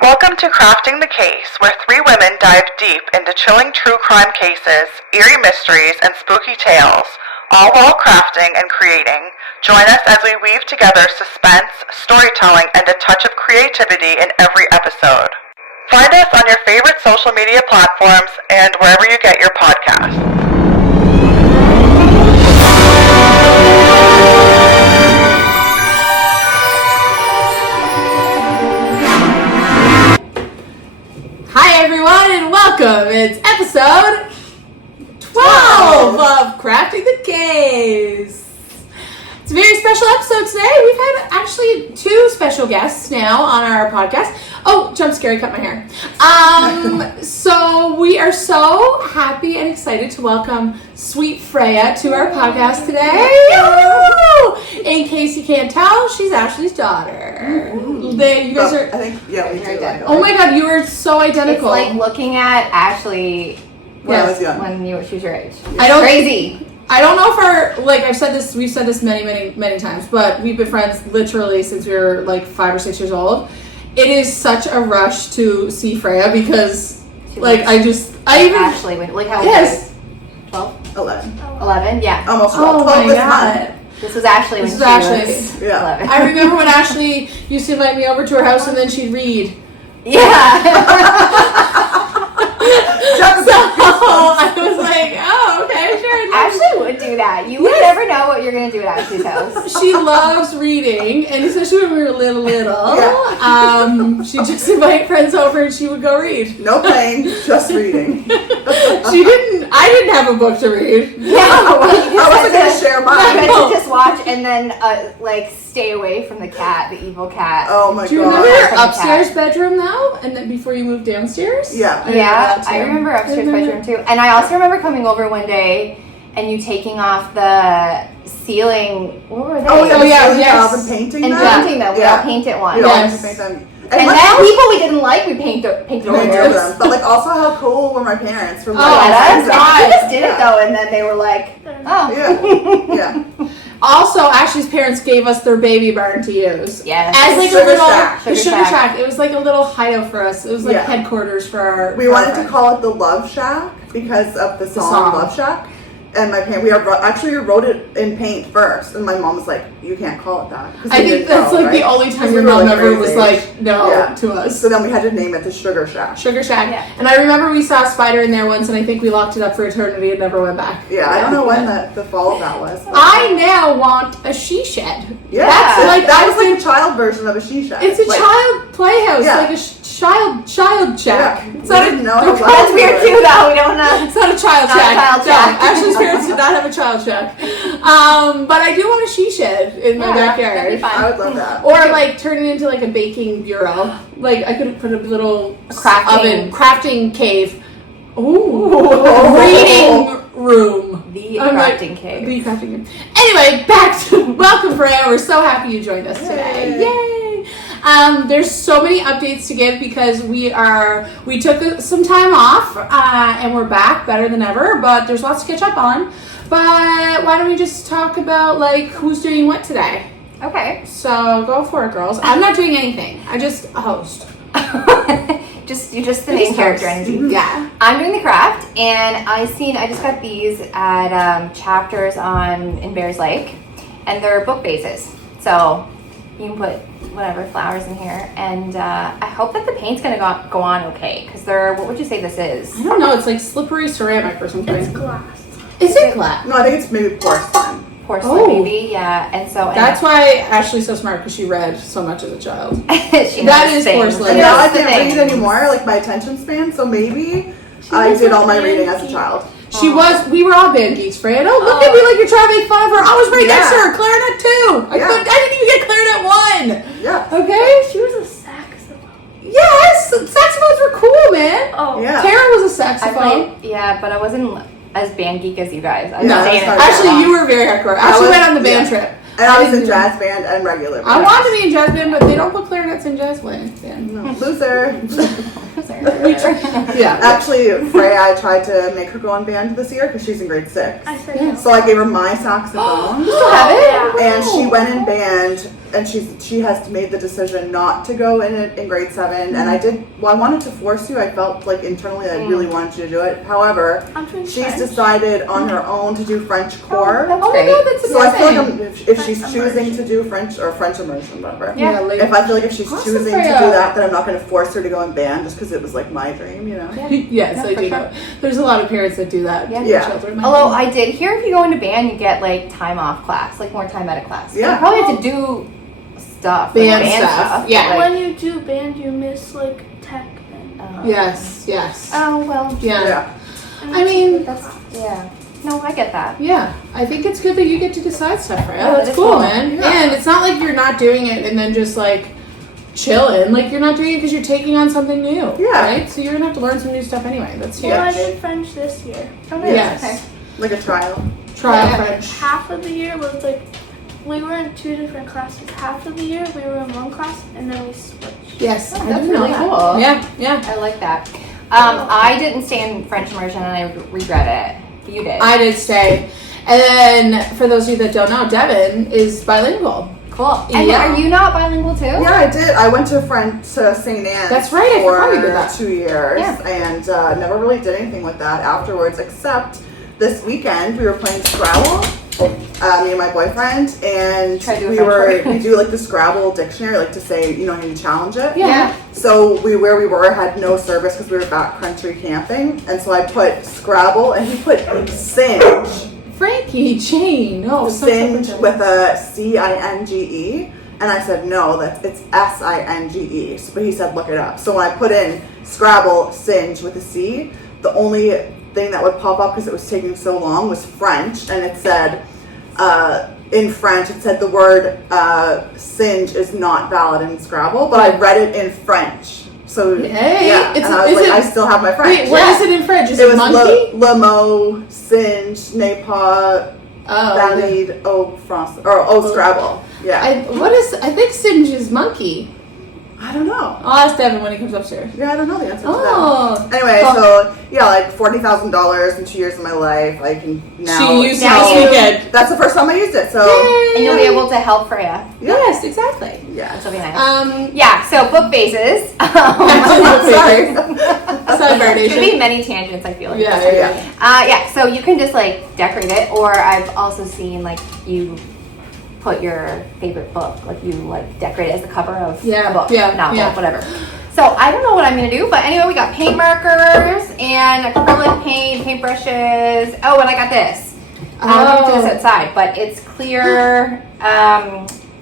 Welcome to Crafting the Case, where three women dive deep into chilling true crime cases, eerie mysteries, and spooky tales, all while crafting and creating. Join us as we weave together suspense, storytelling, and a touch of creativity in every episode. Find us on your favorite social media platforms and wherever you get your podcasts. Hi everyone and welcome. It's episode 12 of Crafting the Case. It's a very special episode today. We've had actually two special guests now on our podcast. Oh, jump scare, cut my hair. So we are so happy and excited to welcome sweet Freya to our podcast today. In case you can't tell, she's Ashley's daughter. You guys are... I think, yeah, we do. Oh my god, you are so identical. It's like looking at Ashley when I was young. when she was your age. Yeah. Crazy. I don't know if we've said this many times, but we've been friends literally since we were like 5 or 6 years old. It is such a rush to see Freya because Ashley went, like how old yes. was 12? 11, yeah. Almost 12. Oh my god. This was Ashley when she was 11. I remember when Ashley used to invite me over to her house and then she'd read. Yeah. So I was like, oh, okay, sure. Ashley would do that. You would never know what you're going to do at Ashley's house. She loves reading, and especially when we were little. She'd just invite friends over and she would go read. No playing, just reading. I didn't have a book to read. Yeah. I wasn't going to share mine. You had to just watch and then stay away from the cat, the evil cat. Oh my god. Do you remember your upstairs bedroom though? And then before you moved downstairs? Yeah. I remember upstairs bedroom too. And I also remember coming over one day and you taking off the ceiling. What were they? Oh yeah, yes. And painting and them. painting them. We all painted one. Yes. Paint them. And then people we didn't like, we painted over them. But like also how cool were my parents for we just did it though, and then they were like, oh. Yeah. Also, Ashley's parents gave us their baby barn to use. Yes. As like Sugar shack. It was like a little hideout for us. It was like headquarters for our... We wanted to call it the Love Shack because of the song Love Shack. And my parents, we wrote it in paint first, and my mom was like, "You can't call it that." I think that's the only time your mom ever was like, "No" to us. So then we had to name it the Sugar Shack. Sugar Shack. Yeah. And I remember we saw a spider in there once, and I think we locked it up for eternity and never went back. Yeah, I don't know when the fall of that was. I now want a she shed. Yeah, that was like a child version of a she shed. It's a child playhouse, like a child shack. Yeah. It's not that's weird too, though. We don't know. It's not a child shack. Ashley's parents did not have a child shack. But I do want a she shed in my backyard. That'd be fun. I would love that. Or like turn it into like a baking bureau. Like I could put a little crafting cave. Ooh, reading room. The crafting cave. The crafting room. Anyway, welcome Freya. We're so happy you joined us today. Yay! There's so many updates to give because we took some time off and we're back better than ever, but there's lots to catch up on. But why don't we just talk about like who's doing what today? Okay. So go for it, girls. I'm not doing anything. I just host. You're just the main character energy. Yeah. I'm doing the craft, and I just got these at Chapters in Bears Lake, and they're book bases. So you can put whatever flowers in here, and I hope that the paint's gonna go on okay, because what would you say this is? I don't know. It's like slippery ceramic or something. It's glass. Is it glass? No, I think it's maybe porcelain. Maybe, yeah. And so that's why Ashley's so smart, because she read so much as a child. That is porcelain. And now I can't read anymore, like my attention span. So maybe I did all my reading as a child. We were all band geeks, Freya. Don't look at me like you're trying to make fun of her. I was right next to her, clarinet 2. I didn't even get clarinet 1. Yeah. Okay? She was a saxophone. Yes! Saxophones were cool, man. Oh. Yeah. Tara was a saxophone. But I wasn't as band geek as you guys. Actually, you were very hardcore. Ashley went on the band trip. And I was in jazz band and regular band. I wanted to be in jazz band, but they don't put clarinets in jazz band. No. Loser. Yeah. Actually, Freya, I tried to make her go in band this year because she's in grade 6. I So I gave her my saxophone. You still have it? And she went in band and she has made the decision not to go in grade 7. And I wanted to force you. I felt like internally I really wanted you to do it. However, she's decided on her own to do French core. That's Oh my great. god, that's amazing. So I feel like if she's choosing to do French or French immersion, whatever. Yeah, like, If I feel like if she's Awesome, choosing to do Freya. that, then I'm not going to force her to go in band just because it was like my dream, you know? yes, I for do sure. know. There's a lot of parents that do that. Yeah. for Yeah. children. Although I did hear if you go into band, you get like time off class, like more time out of class. Yeah. You probably have to do stuff, Band like stuff, yeah. When you do band, you miss like tech. Yes. Oh well. Yeah. I mean, That's No, I get that. yeah. I think it's good that you get to decide stuff, right? Yeah, That's that is cool, cool. man. Yeah. And it's not like you're not doing it and then just like chilling. Like you're not doing it because you're taking on something new. Yeah. Right? So you're gonna have to learn some new stuff anyway. That's huge. Well, I did French this year. Oh, nice. Yes. Okay. Like a trial. Trial Yeah. French. Half of the year was like, we were in 2 different classes. Half of the year we were in one class, and then we switched. Yes. Oh, I that's didn't know really that. cool. Yeah. Yeah. I like that. I didn't stay in French immersion, and I regret it. You did. I did stay. And then for those of you that don't know, Devin is bilingual. Cool. And Yeah. are you not bilingual too? Yeah, I did. I went to St. Anne's That's right, I for forgot you did that. 2 years Yeah. and never really did anything with that afterwards, except this weekend we were playing Scrabble, me and my boyfriend, and Try to do a we French word. do like the Scrabble dictionary, like to say, you know, you challenge it. Yeah. So where we were had no service because we were backcountry camping, and so I put Scrabble and he put Singe. Frankie Jane. Oh, Singe with a Cinge, and I said no, it's Singe. But he said look it up. So when I put in Scrabble Singe with a C, the only thing that would pop up because it was taking so long was French, and it said in French it said the word singe is not valid in Scrabble, but I read it in French. So Hey, yeah, it's- and I was is like, it- I still have my French. Wait, what is it in French? Is It it was monkey? le mot singe n'est pas Oh, valide au France or au Scrabble. Yeah, I think Singe is monkey. I don't know. I'll ask Devin when he comes upstairs. Yeah, I don't know the answer to Oh. that. Anyway, Cool. so yeah, like $40,000 in 2 years of my life. I can now. She used it now this you- weekend. That's the first time I used it. So And you'll be able to help Freya. yeah. Yes, exactly. Yeah. Which will be nice. Um, Yeah, so book bases. Sorry. Sorry, Could be Variation. many tangents, I feel like. Yeah. Yeah, so you can just like decorate it, or I've also seen like you put your favorite book, like you like decorate it as the cover of Yeah, a book, yeah, novel, yeah. whatever. So I don't know what I'm gonna do, but anyway, we got paint markers and acrylic paint, paintbrushes. Oh, and I got this. I'm gonna do this outside, but it's clear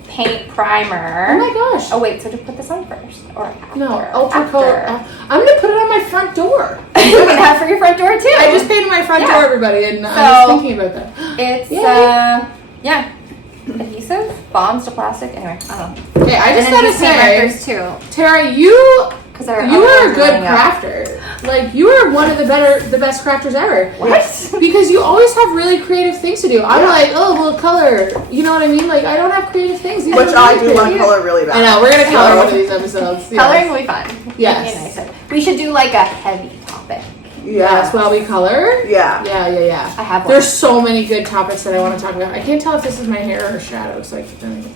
paint primer. Oh my gosh. Oh wait, so to put this on first or after? No, ultra coat. After. I'm gonna put it on my front door. You can have for your front door too. I just painted my front Yeah. door, everybody, and I So- was thinking about that. It's Yay. yeah, adhesive bonds to plastic. Anyway, I don't know. Okay, I just And then gotta these paint say, markers too, Tara, you because you are a good crafter. Like you are one of the best crafters ever. What? Because you always have really creative things to do. I'm like, oh, well, color. You know what I mean? Like I don't have creative things. These Which are I really do want to creative. color really bad. I know. We're gonna color one of these episodes. Yes. Coloring will be fun. Yes. It'd be nice. We should do like a heavy topic. Yes, while we color. Yeah. Yeah. I have one. There's so many good topics that I want to talk about. I can't tell if this is my hair or shadow, so I keep doing it.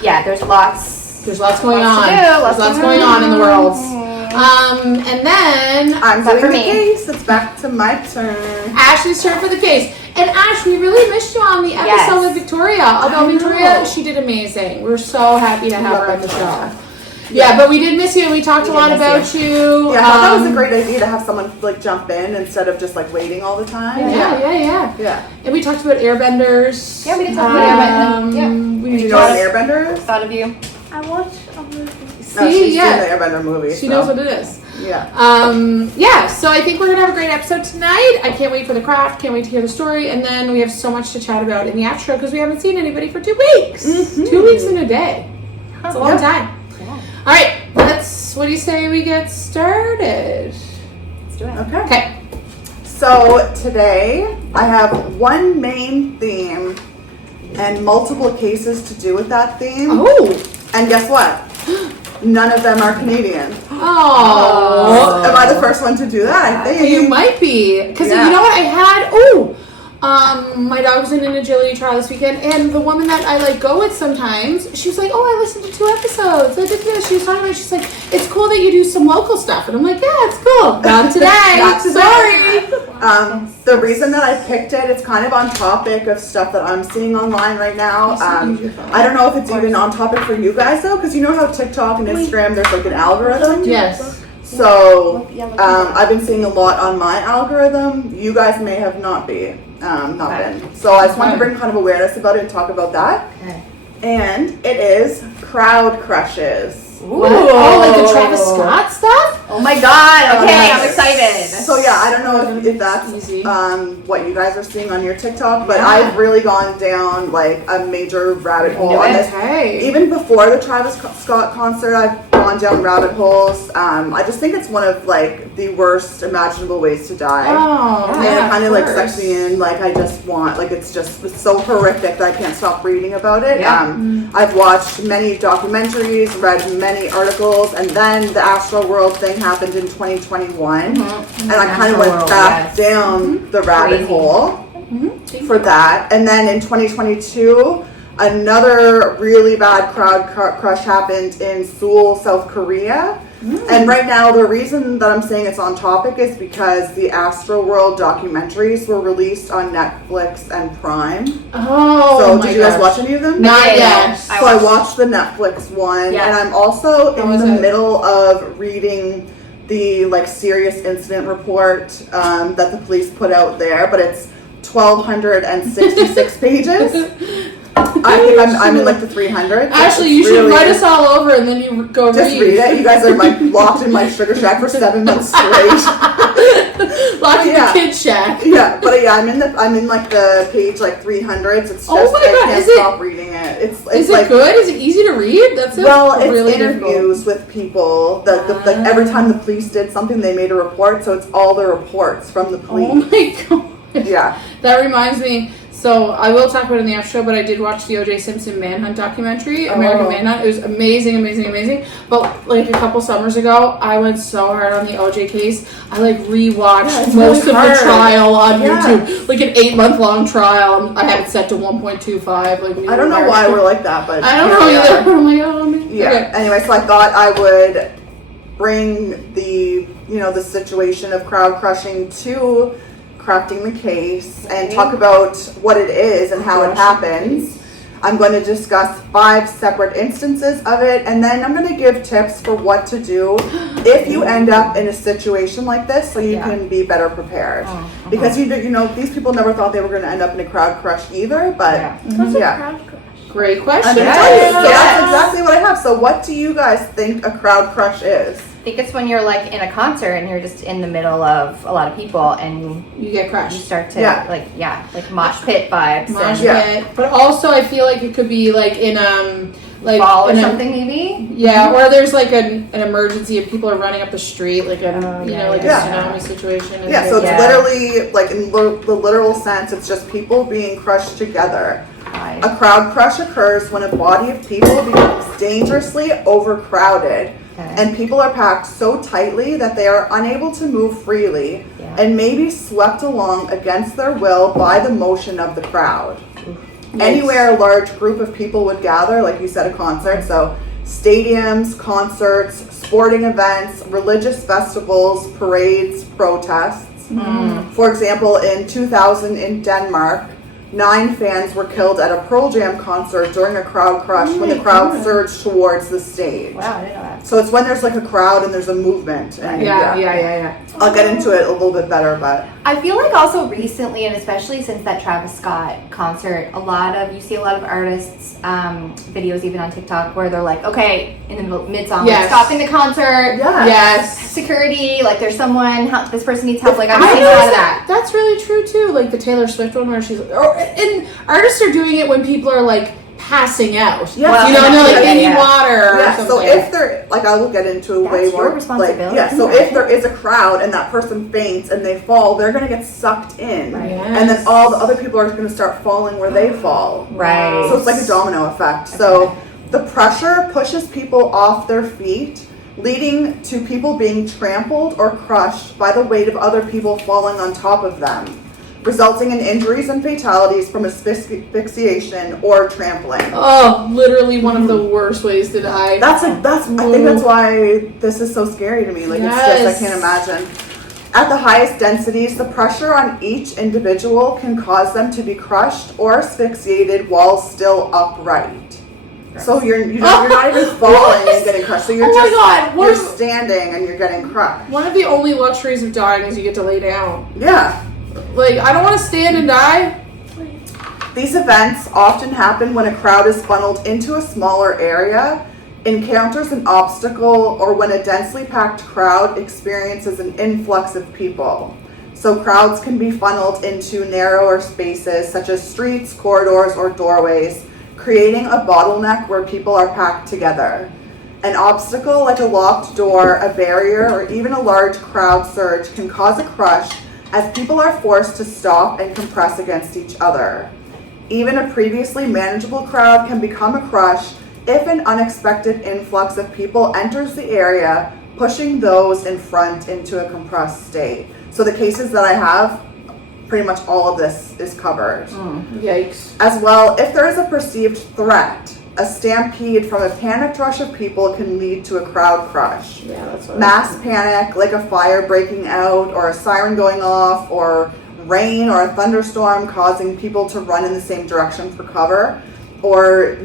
Yeah, there's lots. There's lots going Lots on. to do, There's lots going on in the world. And then I'm Is that doing for the me? case. It's back to my turn. Ashley's turn for the case. And Ash, we really missed you on the episode Yes. with Victoria. Although Victoria, she did amazing. We're so happy to have her on the show. Yeah, but we did miss you. We talked a lot miss about you. Yeah, I thought that was a great idea to have someone like jump in instead of just like waiting all the time. Yeah. Yeah. And we talked about airbenders. Yeah, we did talk about airbenders. Yeah. We Do you know what an airbender is? Thought of you. I watched a movie. No, she's See, yeah. seen the airbender movie. She knows what it is. Yeah. Yeah, so I think we're gonna have a great episode tonight. I can't wait for the craft, can't wait to hear the story, and then we have so much to chat about in the after show because we haven't seen anybody for 2 weeks. 2 weeks in a day. It's a long time. Yeah. All right, what do you say we get started? Let's do it. Okay. So today I have one main theme and multiple cases to do with that theme. Oh. And guess what? None of them are Canadian. Oh. Am I the first one to do that? I think. You might be. Because Yeah. you know what? I had, My dog was in an agility trial this weekend, and the woman that I like go with sometimes, she was like, "Oh, I listened to 2 episodes." She was talking about, she's like, "It's cool that you do some local stuff," and I'm like, "Yeah, it's cool." Not today. Not today. Sorry. The reason that I picked it, it's kind of on topic of stuff that I'm seeing online right now. I don't know if it's even on topic for you guys though, because you know how TikTok and Instagram, there's like an algorithm. Yes. So I've been seeing a lot on my algorithm. You guys may have not been. So I just wanted to bring kind of awareness about it and talk about that. Okay. And it is crowd crushes. What? Oh, like the Travis Scott stuff? Oh my god, okay, Yes. I'm excited. So yeah, I don't know if that's Easy. what you guys are seeing on your TikTok, but I've really gone down like a major rabbit hole on this. Okay. Even before the Travis Scott concert, I've gone down rabbit holes. I just think it's one of like the worst imaginable ways to die. Oh, And yeah, it kind of like course. sucks me in. Like I just want, like it's so horrific that I can't stop reading about it. Yeah. I've watched many documentaries, read many articles, and then the Astroworld thing happened in 2021, and I kind of went Astroworld, back yes. down the rabbit Crazy. hole for that. And then in 2022, another really bad crowd crush happened in Seoul, South Korea. And right now, the reason that I'm saying it's on topic is because the Astroworld documentaries were released on Netflix and Prime. Oh, So my did you guys gosh. watch any of them? Not Yeah, yet. So I watched the Netflix one, Yeah. and I'm also How in was the it? middle of reading the like serious incident report that the police put out there, but it's 1,266 pages. I think I'm in like the 300. Ashley, you should write us all over and then you go Just read it. You guys are like locked in my sugar shack for 7 months straight. Locked in Yeah. the kid shack. Yeah, but yeah, I'm in like the page like 300s. It's just Oh my I God, can't is it- stop reading it. It's Is like it good? Is it easy to read? That's well, it's really difficult. interviews with people. Like every time the police did something, they made a report. So it's all the reports from the police. Oh my god. Yeah. That reminds me. So I will talk about it in the after show, but I did watch the O.J. Simpson Manhunt documentary, American Manhunt. It was amazing, amazing, amazing. But like a couple summers ago, I went so hard on the O.J. case. I like rewatched it's most really of hard. the trial on Yeah. YouTube, like an 8-month-long trial. I had it set to 1.25. Like I don't know why we're like that, but I don't know here we either. are. I'm like, oh man. Yeah. Okay. Anyway, so I thought I would bring the the situation of crowd crushing to crafting the case and talk about what it is and how it happens. I'm going to discuss 5 separate instances of it, and then I'm going to give tips for what to do if you end up in a situation like this, so you can be better prepared. Because these people never thought they were going to end up in a crowd crush either, but What's a crowd crush? Great I'm question. going to tell you. So Yes. that's exactly what I have. So what do you guys think a crowd crush is? I think it's when you're like in a concert and you're just in the middle of a lot of people and You get you crushed. start to Yeah. like mosh pit vibes Mosh and Yeah. pit. But also, I feel like it could be like in like fall or in a- something maybe. Yeah, or there's like an emergency and people are running up the street, like a like yeah. a tsunami situation. Yeah, so it's Yeah. literally, like in the literal sense, it's just people being crushed together. A crowd crush occurs when a body of people becomes dangerously overcrowded and people are packed so tightly that they are unable to move freely and may be swept along against their will by the motion of the crowd. Anywhere a large group of people would gather, like you said, a concert, so stadiums, concerts, sporting events, religious festivals, parades, protests. For example, in 2000 in Denmark, 9 fans were killed at a Pearl Jam concert during a crowd crush when the crowd surged towards the stage. Wow, I didn't know that. So it's when there's like a crowd and there's a movement. And Yeah. I'll get into it a little bit better, but I feel like also recently, and especially since that Travis Scott concert, you see a lot of artists videos even on TikTok where they're like, okay, in the mid-song, Yes. like, stopping the concert, Yes. security, like there's someone, this person needs help, like I'm I seeing a lot of noticed that. That's really true too. Like the Taylor Swift one where she's, and artists are doing it when people are like passing out. Yeah. Well, You know, and they're like, yeah, they need yeah. water or yeah, something. so if there, like I will get into That's way your more, like, responsibility. yeah, so if there is a crowd and that person faints and they fall, they're going to get sucked in. Right. And then all the other people are going to start falling where they fall. Right. So it's like a domino effect. So the pressure pushes people off their feet, leading to people being trampled or crushed by the weight of other people falling on top of them. resulting in injuries and fatalities from asphyxiation or trampling. Oh, literally one of the worst ways to die. I think that's why this is so scary to me. Like, it's just, I can't imagine. At the highest densities, the pressure on each individual can cause them to be crushed or asphyxiated while still upright. So you're not even falling and getting crushed. So you're standing and you're getting crushed. One of the only luxuries of dying is you get to lay down. Yeah. Like, I don't want to stand and die. These events often happen when a crowd is funneled into a smaller area, encounters an obstacle, or when a densely packed crowd experiences an influx of people. So crowds can be funneled into narrower spaces such as streets, corridors, or doorways, creating a bottleneck where people are packed together. An obstacle like a locked door, a barrier, or even a large crowd surge can cause a crush as people are forced to stop and compress against each other. Even a previously manageable crowd can become a crush if an unexpected influx of people enters the area, pushing those in front into a compressed state. So the cases that I have, pretty much all of this is covered. Yikes. As well, if there is a perceived threat, a stampede from a panicked rush of people can lead to a crowd crush. Yeah, that's what Mass panic, like a fire breaking out or a siren going off or rain or a thunderstorm causing people to run in the same direction for cover. Or,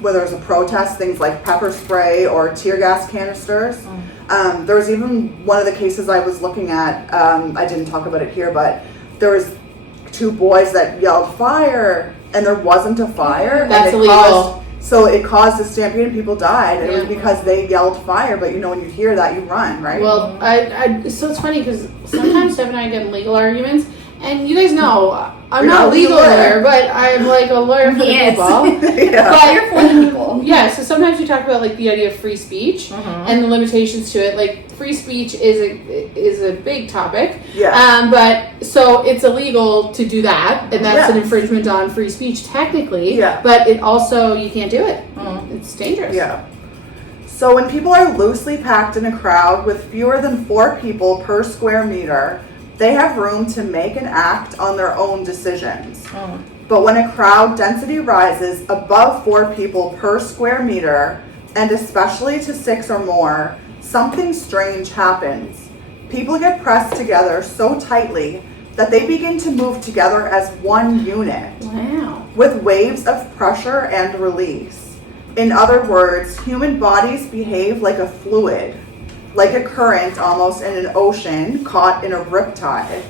where there's a protest, things like pepper spray or tear gas canisters. There was even one of the cases I was looking at, I didn't talk about it here, but there was 2 boys that yelled fire and there wasn't a fire. That's illegal. So it caused a stampede and people died. And it was because they yelled fire, but when you hear that, you run, right? Well, so it's funny because sometimes Steph and I get in legal arguments, and you guys know I'm not a legal lawyer, but I'm like a lawyer for the people. Yeah. But you're for the people. Yeah, so sometimes we talk about like the idea of free speech and the limitations to it. Like free speech is a big topic. Yeah. But so it's illegal to do that, and that's an infringement on free speech technically. Yeah. But it also you can't do it. It's dangerous. Yeah. So when people are loosely packed in a crowd with fewer than 4 people per square meter, they have room to make and act on their own decisions. But when a crowd density rises above 4 people per square meter, and especially to 6 or more, something strange happens. People get pressed together so tightly that they begin to move together as one unit. Wow. With waves of pressure and release. In other words, human bodies behave like a fluid, like a current almost in an ocean caught in a riptide.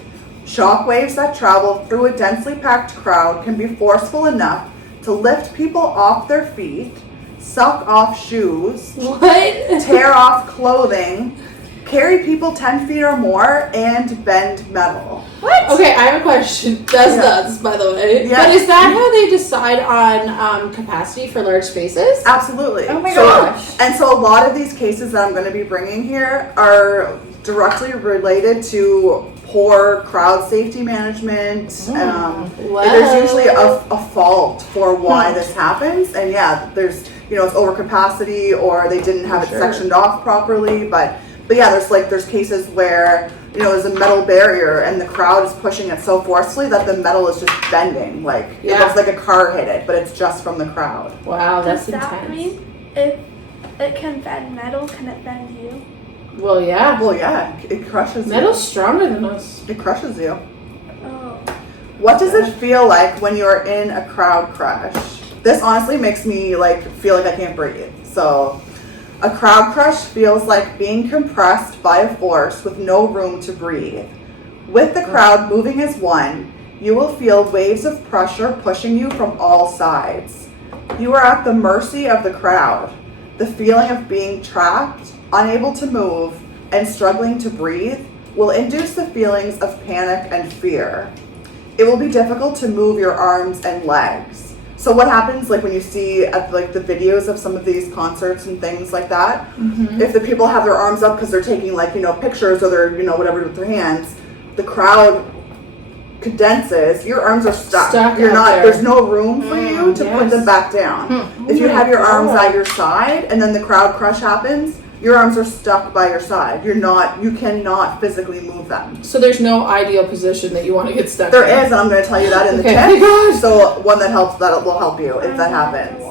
Shock waves that travel through a densely packed crowd can be forceful enough to lift people off their feet, suck off shoes, tear off clothing, carry people 10 feet or more, and bend metal. What? Okay, I have a question. That's nuts, by the way. Yeah. But is that how they decide on capacity for large spaces? Absolutely. Oh my gosh. And so a lot of these cases that I'm going to be bringing here are directly related to poor crowd safety management. There's usually a fault for why this happens. And there's, it's overcapacity or they didn't have it sectioned off properly. But there's cases where, there's a metal barrier and the crowd is pushing it so forcefully that the metal is just bending. It looks like a car hit it, but it's just from the crowd. Wow, that's Does that intense. mean if it can bend metal, can it bend you? Well, yeah. Well, yeah, it crushes you. Metal's stronger than us. It crushes you. Oh. What does it feel like when you're in a crowd crush? This honestly makes me feel like I can't breathe. So a crowd crush feels like being compressed by a force with no room to breathe. With the crowd moving as one, you will feel waves of pressure pushing you from all sides. You are at the mercy of the crowd. The feeling of being trapped, unable to move, and struggling to breathe will induce the feelings of panic and fear. It will be difficult to move your arms and legs. So what happens when you see at the videos of some of these concerts and things like that, if the people have their arms up because they're taking pictures or they're whatever with their hands, the crowd condenses, your arms are stuck. You're not there's no room for you to put them back down. If you have your arms at your side and then the crowd crush happens, your arms are stuck by your side. You cannot physically move them. So there's no ideal position that you want to get stuck There in. is, and I'm going to tell you that in the Okay. tip. Oh my God. So one that will help you if that happens.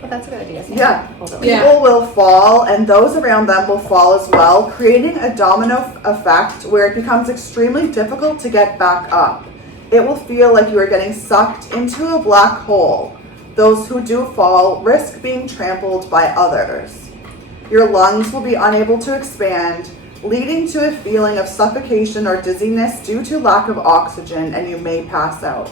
But that's a good idea. So Yeah. Yeah. People will fall, and those around them will fall as well, creating a domino effect where it becomes extremely difficult to get back up. It will feel like you are getting sucked into a black hole. Those who do fall risk being trampled by others. Your lungs will be unable to expand, leading to a feeling of suffocation or dizziness due to lack of oxygen, and you may pass out.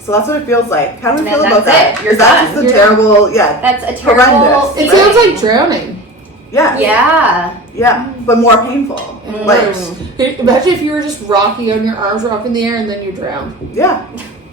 So that's what it feels like. How do we And feel then about that's that? it. You're Is that done. just a You're terrible, yeah, That's a terrible. horrendous. It sounds like drowning. Yeah. Yeah. Yeah, but more painful. Like, Imagine if you were just rocking on your arms, rocking in the air, and then you drown. yeah,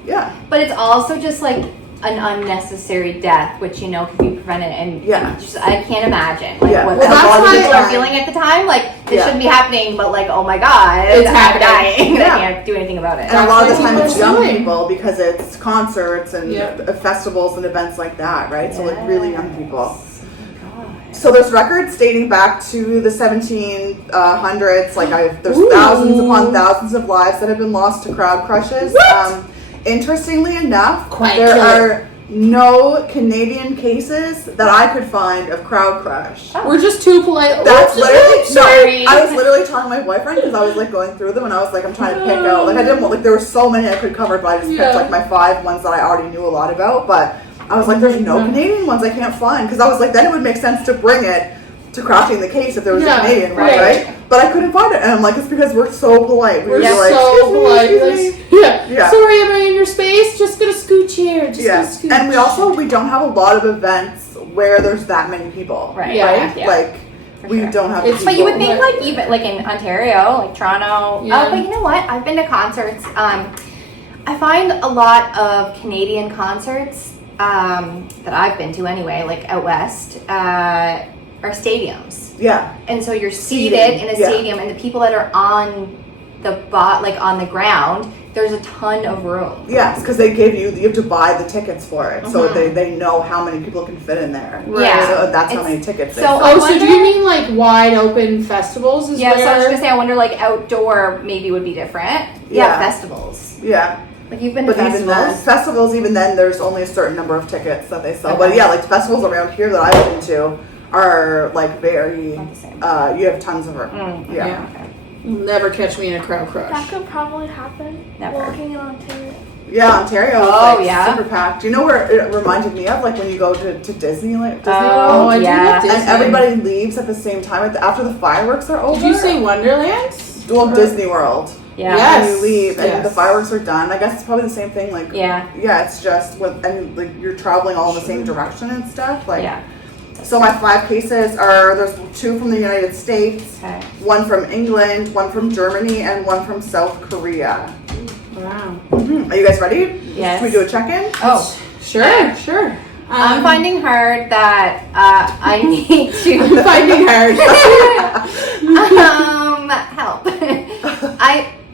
yeah, But it's also just like an unnecessary death, which can be prevented. And Yeah. just, I can't imagine what Well, the that's body why- people are feeling at the time. Like this Yeah. shouldn't be happening, but like, oh my god, It's I'm happening. dying. Yeah. I can't do anything about it. and a lot of the That's time what it's people are young doing. people because it's concerts and Yeah. festivals and events like that, right? So like really young people. God. So there's records dating back to the 1700s. There's Ooh. thousands upon thousands of lives that have been lost to crowd crushes. Interestingly enough, Quite there killer. are no Canadian cases that I could find of crowd crush. We're just too polite. That's Oops, literally sorry. No, I was literally telling my boyfriend because I was like going through them and I was like, I'm trying to pick out. Like I didn't want, like there were so many I could cover, but I just picked Yeah. like my 5 ones that I already knew a lot about. But I was like, there's no Canadian ones I can't find because I was like, then it would make sense to bring it to crafting the case if there was Yeah, a Canadian one, right. right? But I couldn't find it, and I'm like, it's because we're so polite. We're were so like, polite. "Excuse me, excuse me." Yeah. Yeah. Sorry, am I in your space? Just gonna scooch here. Just Yeah, gonna scooch. and we don't have a lot of events where there's that many people, Right. Yeah. Yeah. Like For we sure. don't have. It's- But you would people. think like even like in Ontario, like Toronto. Yeah. But you know what? I've been to concerts. I find a lot of Canadian concerts that I've been to anyway, like out west, are stadiums. Yeah, And so you're seated Seating, in a yeah. stadium, and the people that are on the on the ground, there's a ton of room. yes, because they give you have to buy the tickets for it, so Mhm. they know how many people can fit in there. Yeah. So that's how It's- many tickets. They so- sell. Oh, so do wonder- you mean like wide open festivals? Is Yeah, so I was where? gonna say, I wonder like outdoor maybe would be different. Yeah. Festivals. Yeah, Like you've been to but even then, festivals. festivals, even then, there's only a certain number of tickets that they sell. Okay. But yeah, like festivals around here that I've been to are like very. Not the same. You have tons of room. Mm, Yeah. Yeah. You'll never catch me in a crowd That crush. could probably happen. Never. Walking in Ontario. Yeah, Ontario is Oh, like yeah. super packed. Do you know where it reminded me of? Like when you go to Disneyland. Oh, I do yeah. love Disney. And everybody leaves at the same time after the fireworks are over. Did you say Wonderland? Well, Disney World. Yeah. Yes. And you leave, and Yes. the fireworks are done. I guess it's probably the same thing. Like, Yeah. it's just and like you're traveling all in the same direction and stuff. Like, Yeah. So my 5 cases are there's 2 from the United States, Okay. 1 from England, 1 from Germany, and 1 from South Korea. Wow. Are you guys ready? Yes. Should we do a check-in? Oh. Sure, sure. I'm finding hard that I need to I'm finding hard. help.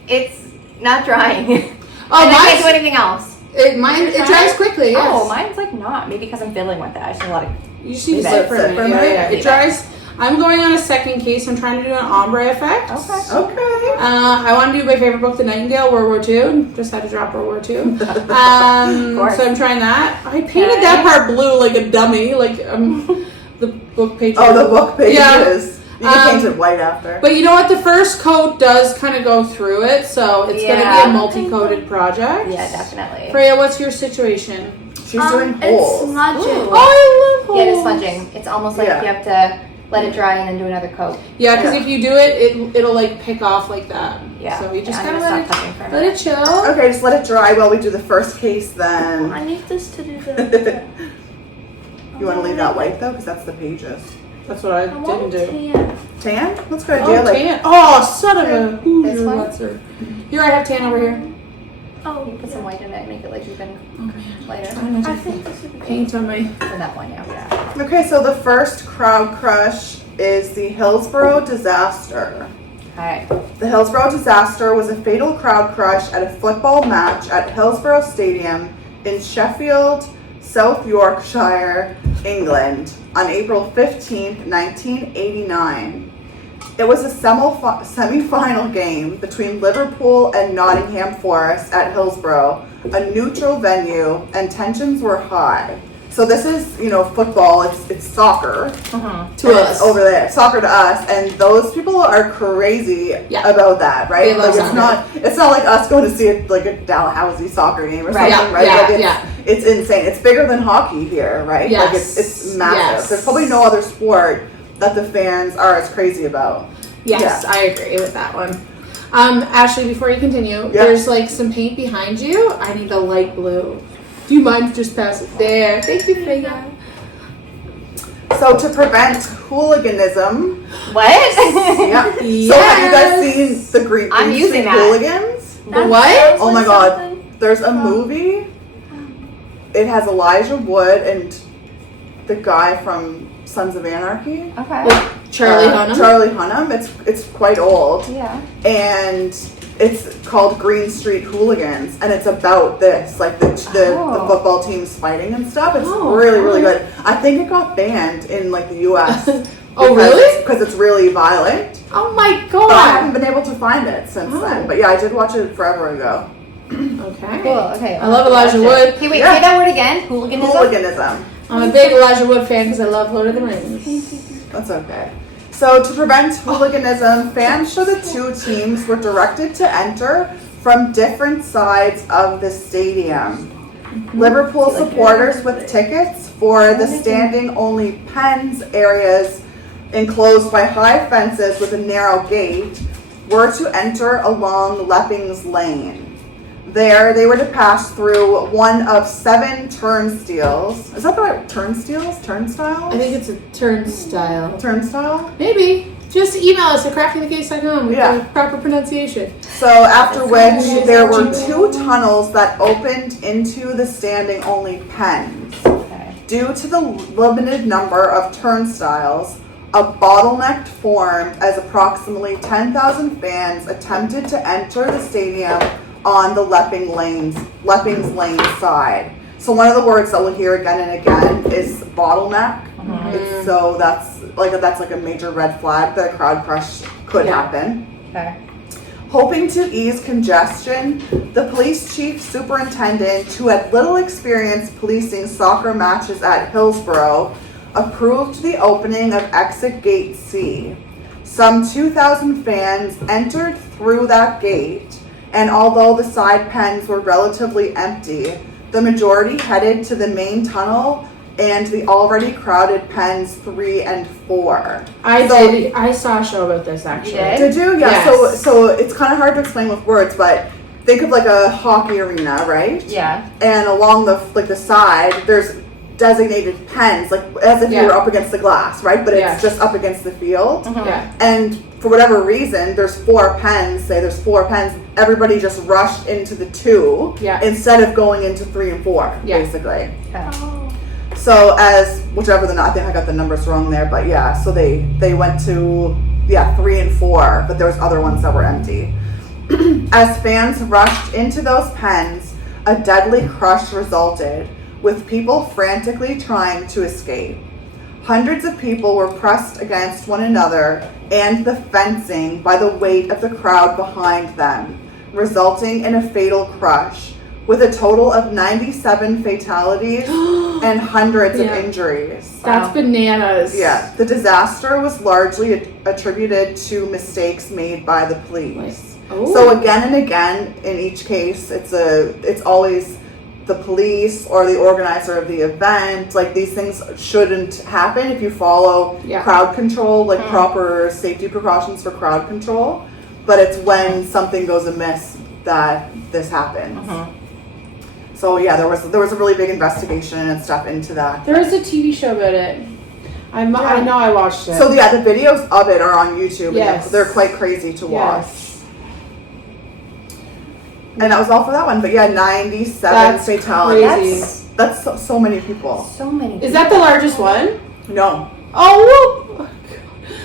It's not drying. Oh, and I can't mine's, do anything else. it dries quickly. Yes. Oh, mine's like not. Maybe because I'm fiddling with it. I should let it. You just need to Leave sit it. for a Sit minute. for a Yeah, minute. yeah. Leave It it. dries. I'm going on a second case. I'm trying to do an ombre effect. Okay. Okay. I want to do my favorite book, The Nightingale, World War II. Just had to drop World War II. course. So I'm trying that. I painted that part blue like a dummy, like the book page. Oh, the book pages. Yeah. You can paint it white after. But you know what? The first coat does kind of go through it, so it's going to Yeah. be a multi-coated project. Yeah, definitely. Freya, what's your situation? She's doing It's holes. smudging. Ooh. Oh, I love Yeah, the holes. smudging. It's almost like Yeah. you have to let it dry and then do another coat. Yeah, because Yeah. if you do it, it'll like pick off like that. Yeah. So you just I'm gotta gonna let stop touching for a it minute. chill. Okay, just let it dry while we do the first case then. I need this to do the. You want to leave that white though? Because that's the pages. That's what I I want didn't do. tan. Tan? That's a good Oh, idea. Like, tan. Oh, son of a. Ooh, This you're one? nuts, sir. Here, I have tan over here. Oh, You put some white in it and make it like even lighter. Trying not I to think this would be paint on my. For that one, yeah. okay, so the first crowd crush is the Hillsborough disaster. Okay. The Hillsborough disaster was a fatal crowd crush at a football match at Hillsborough Stadium in Sheffield, South Yorkshire, England, on April 15th, 1989. It was a semi-final game between Liverpool and Nottingham Forest at Hillsborough, a neutral venue, and tensions were high. So this is, football. It's soccer To us. over there. Soccer to us, and those people are crazy about that, right? They love soccer. It's not like us going to see a Dalhousie soccer game or Right. something, Yeah, right? yeah, It's insane. It's bigger than hockey here, right? Yes. Like it's massive. Yes. There's probably no other sport that the fans are as crazy about. Yes, Yeah. I agree with that one. Ashley, before you continue, Yeah. there's like some paint behind you. I need a light blue. Do you mind just pass it there? Thank you, Freya. So to prevent hooliganism, What? yeah. So have you guys seen the Green I'm Street using that. Hooligans? The what? Oh my God. There's a movie. It has Elijah Wood and the guy from Sons of Anarchy. Okay. Like Charlie Hunnam? Charlie Hunnam. It's quite old. Yeah. And it's called Green Street Hooligans, and it's about this, like the football teams fighting and stuff. It's Oh, really, really good. I think it got banned in like the U.S. Oh, really? Because it's really violent. Oh my But I haven't god. been able to find it since Oh. then. But yeah, I did watch it forever ago. Okay. Cool. Okay. I love Elijah Wood. Hey, wait. Yeah. Say that word again. Hooliganism. Hooliganism. I'm a big Elijah Wood fan because I love Lord of the Rings. That's okay. So to prevent hooliganism, fans for the two teams were directed to enter from different sides of the stadium. Liverpool supporters with tickets for the standing-only pens areas enclosed by high fences with a narrow gate were to enter along Lepping's Lane. There, they were to pass through one of 7 turnstiles. Is that the right turnstiles? Turnstile? I think it's a turnstile. Turnstile? Maybe. Just email us at crackingthecase.com with Yeah. the proper pronunciation. So after which there were 2 tunnels that opened into the standing only pens. Okay. Due to the limited number of turnstiles, a bottleneck formed as approximately 10,000 fans attempted to enter the stadium on the Lepping's Lane side. So one of the words that we'll hear again and again is bottleneck. It's, so that's like a major red flag that a crowd crush could happen. Okay. Hoping to ease congestion, the police chief superintendent, who had little experience policing soccer matches at Hillsborough, approved the opening of exit gate C. Some 2,000 fans entered through that gate, and although the side pens were relatively empty, the majority headed to the main tunnel and the already crowded pens 3 and 4. I saw a show about this actually. You Did you? Yeah. Yes. So it's kind of hard to explain with words, but think of like a hockey arena, right? Yeah. And along the side, there's designated pens, like as if you were up against the glass, right? But it's just up against the field. Yeah. And for whatever reason, there's 4 pens. Say there's 4 pens. Everybody just rushed into the 2 instead of going into 3 and 4, basically. Oh. So as whichever I think I got the numbers wrong there, but yeah. So they went to 3 and 4, but there was other ones that were empty. As fans rushed into those pens, a deadly crush resulted, with people frantically trying to escape. Hundreds of people were pressed against one another and the fencing by the weight of the crowd behind them, resulting in a fatal crush, with a total of 97 fatalities and hundreds of injuries. That's bananas. Yeah, the disaster was largely attributed to mistakes made by the police. So again and again, in each case, it's always the police or the organizer of the event. Like, these things shouldn't happen if you follow crowd control, like proper safety precautions for crowd control. But it's when something goes amiss that this happens. So yeah, there was a really big investigation and stuff into that. There was a TV show about it. I know I watched it. So yeah, the videos of it are on YouTube. Yes. And they're quite crazy to watch. Yes. And that was all for that one. But yeah, 97 That's fatalities. crazy. That's so many people. So many. Is that the largest one? No. Oh,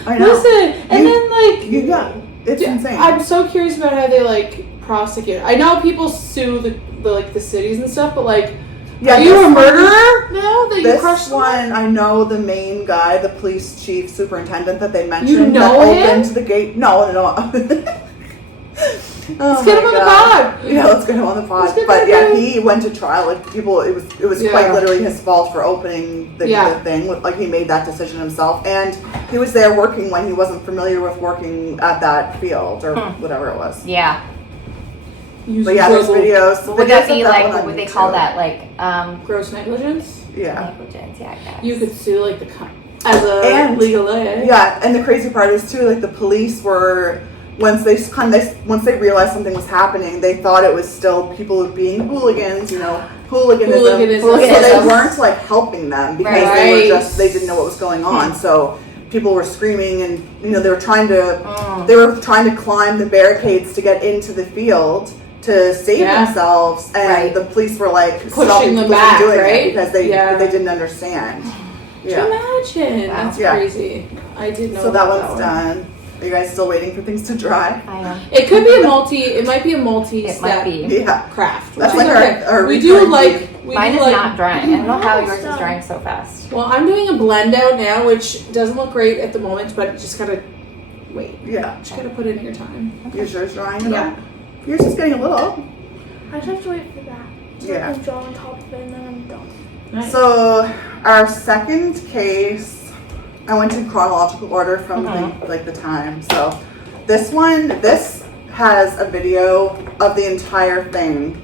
I know. listen. And then like it's insane. I'm so curious about how they like prosecute. I know people sue the cities and stuff, but like Yeah, Are you this a one- murderer now that you This crushed one, I know the main guy, the police chief superintendent that they mentioned. You know that him? opened the gate. No. Let's get him on the pod. Yeah, let's get him on the pod. Let's get But that yeah, guy. he went to trial. Like people, it was quite Yeah. literally his fault for opening the thing. Like he made that decision himself, and he was there working when he wasn't familiar with working at that field or whatever it was. Yeah. But yeah, there's videos. What would that videos be of like? one What on would they call YouTube. that? Like, Gross negligence. Yeah. negligence. Yeah, I guess. You could sue like as a And- legal aid. Yeah, and the crazy part is too, like the police were once they realized something was happening, they thought it was still people being hooligans, hooliganism. Hooliganism. So they weren't like helping them because Right. they didn't know what was going on. So people were screaming and they were trying to climb the barricades to get into the field to save themselves, and Right. the police were like Pushing stopping them people back, from doing right? it because they Yeah. didn't understand. Yeah. Imagine. Wow. That's Yeah. crazy. I did know. So that about one's one. done. Are you guys still waiting for things to dry? I am. It could be it might be a multi-step It might be. Yeah. craft. That's which is like okay. our We do recurring like we Mine do is like, not drying. I don't know how No, yours it's is not. drying so fast. Well, I'm doing a blend out now, which doesn't look great at the moment, but just gotta wait. Yeah. Just gotta put in your time. Yours drying? Yeah. Yours is getting a little. I just have to wait for that. So Yeah. I can draw on top of it and then I'm done. Nice. So our second case, I went in chronological order from the time. So this has a video of the entire thing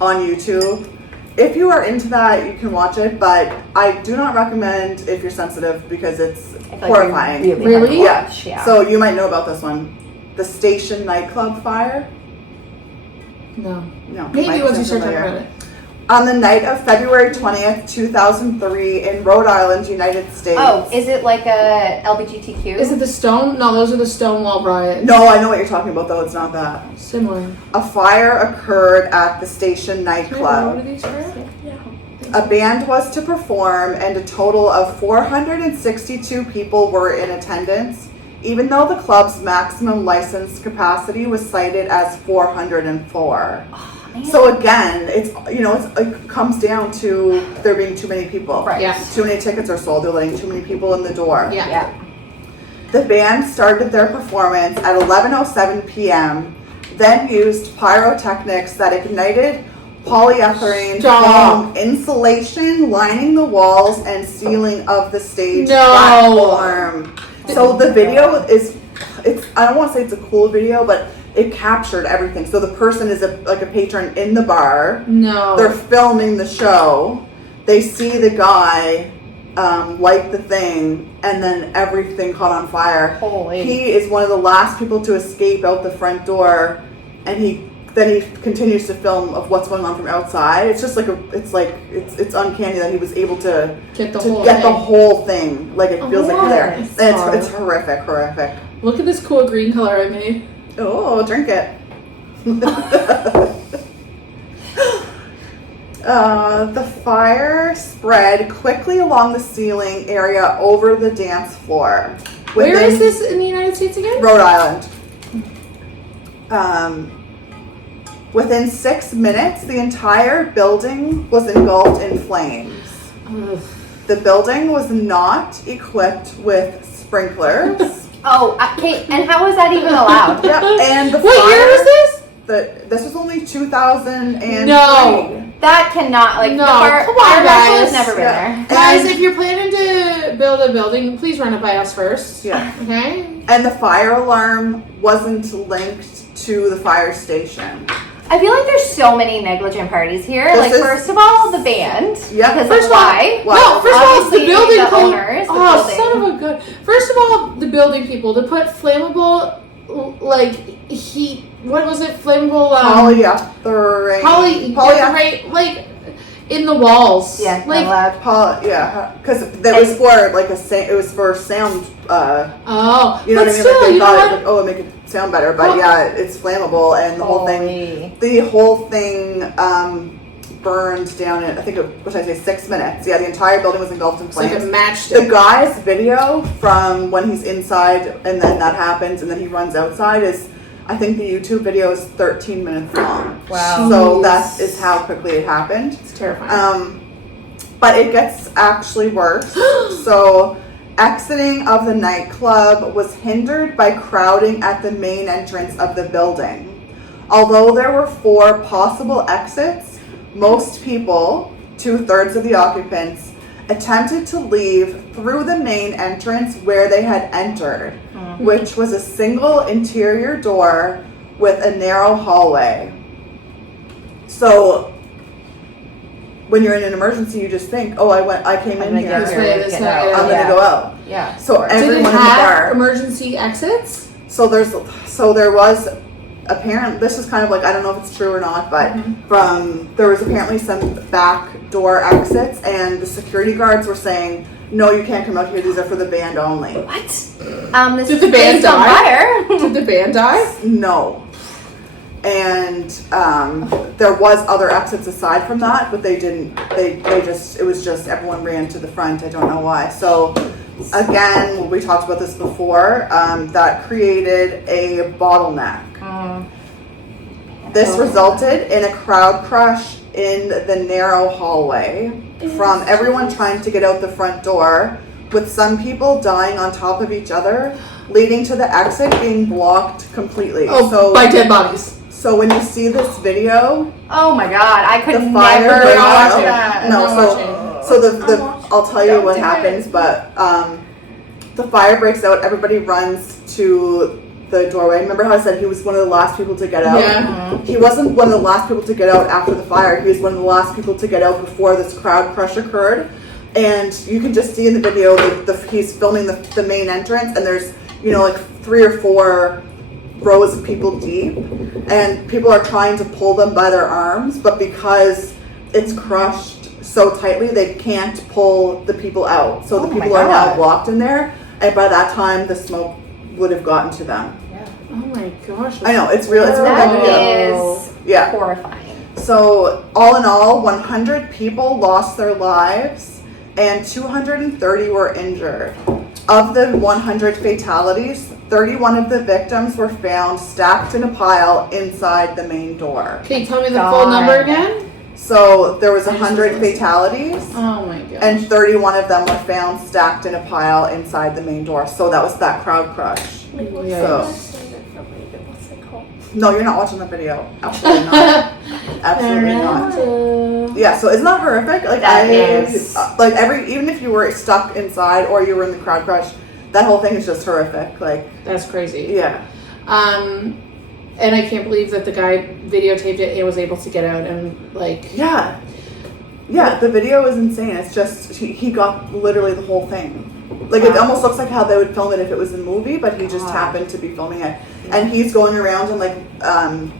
on YouTube. If you are into that, you can watch it, but I do not recommend if you're sensitive because it's I feel horrifying. Like Really? Yeah. Yeah. So you might know about this one. The Station Nightclub fire. No. No. Maybe might once you sound start talking familiar. about it. On the night of February 20th, 2003 in Rhode Island, United States. Oh, is it like a LGBTQ? Is it the stone? No, those are the Stonewall riots. No, I know what you're talking about though. It's not that. Similar. A fire occurred at the Station Can I borrow Nightclub. these for? Yeah. A band was to perform and a total of 462 people were in attendance, even though the club's maximum licensed capacity was cited as 404. So again, it comes down to there being too many people. Right. Yeah. Too many tickets are sold. They're letting too many people in the door. Yeah. Yeah. The band started their performance at 11:07 p.m., then used pyrotechnics that ignited polyethylene Stop. foam insulation lining the walls and ceiling of the stage No. platform. So the video I don't want to say it's a cool video, but it captured everything. So the person is a patron in the bar. No. They're filming the show. They see the guy light the thing, and then everything caught on fire. Holy. He is one of the last people to escape out the front door, and he continues to film of what's going on from outside. It's just it's uncanny that he was able to Get the whole thing. Like it feels like there. And Yes. it's horrific. Look at this cool green color I made. Oh, drink it. The fire spread quickly along the ceiling area over the dance floor. Where is this in the United States again? Rhode Island. Within 6 minutes, the entire building was engulfed in flames. Ugh. The building was not equipped with sprinklers. Oh, okay. And how was that even allowed? Yep, and the What year was this? This was only 2003. No. That cannot, like, No, the fire come on, marshal has guys. never been Yeah. there. Guys, And- if you're planning to build a building, please run it by us first. Yeah. Okay? And the fire alarm wasn't linked to the fire station. I feel like there's so many negligent parties here. This Like, is- first of all, the band. Yeah. Because First of of all- why? Why? No, first of all, the Obviously, building the code. owners, the Oh, building. son of a good. First of all, the building people to put flammable, like heat. What was it? Flammable. Polyethylene. Right, like in the walls. Yeah, Like not allowed. Because that was for like it was for sound. oh, You know but what I mean? still, Like they you know thought what? it would make it sound better, but Oh. yeah, it's flammable and the whole thing. Holy. The whole thing burned down in 6 minutes. Yeah, the entire building was engulfed in It's like flames. a matchstick. The guy's video from when he's inside and then that happens and then he runs outside is I think the YouTube video is 13 minutes long. Wow. So Jeez. that is how quickly it happened. It's terrifying. But it gets actually worse. So exiting of the nightclub was hindered by crowding at the main entrance of the building. Although there were 4 possible exits, most people, 2/3 of the occupants, attempted to leave through the main entrance where they had entered, which was a single interior door with a narrow hallway. So when you're in an emergency, you just think, oh, I came in here. This way, this way, I'm gonna go out. Yeah. So Did everyone it in the have bar. emergency exits? So there was apparent. This is kind of like, I don't know if it's true or not, but there was apparently some back door exits, and the security guards were saying, no, you can't come out here. These are for the band only. What? This Did the is band based on die? fire. Did the band die? No. And there was other exits aside from that, but they didn't. They just, it was just everyone ran to the front. I don't know why. So again, we talked about this before. That created a bottleneck. This resulted in a crowd crush in the narrow hallway from everyone trying to get out the front door, with some people dying on top of each other, leading to the exit being blocked completely. Oh, So by dead bodies. So when you see this video, Oh my god, I could the fire never breaks watch out. that. No, I'm so watching. I'll tell you what happens, but the fire breaks out. Everybody runs to the doorway. Remember how I said he was one of the last people to get out? Yeah. He wasn't one of the last people to get out after the fire. He was one of the last people to get out before this crowd crush occurred. And you can just see in the video he's filming the main entrance, and there's like 3 or 4 rows of people deep, and people are trying to pull them by their arms, but because it's crushed so tightly, they can't pull the people out. So the people are now blocked in there, and by that time the smoke would have gotten to them. Oh my gosh. I know, it's real. It's real That bad video. is Yeah. horrifying. So all in all, 100 people lost their lives and 230 were injured. Of the 100 fatalities, 31 of the victims were found stacked in a pile inside the main door. Can you tell me the full number again? So there was I just 100 wasn't listening. fatalities, Oh my gosh. and 31 of them were found stacked in a pile inside the main door. So that was that crowd crush. Like, what's Yeah. the best thing that probably did? What's it called? No, you're not watching the video. Absolutely not. Absolutely not. Yeah, so isn't that horrific? Like That is. like even if you were stuck inside or you were in the crowd crush, that whole thing is just horrific. Like, That's crazy. yeah. And I can't believe that the guy videotaped it and was able to get out and Yeah. Yeah, the video is insane. It's just, he got literally the whole thing. Like, it almost looks like how they would film it if it was a movie, but he just happened to be filming it. And he's going around and,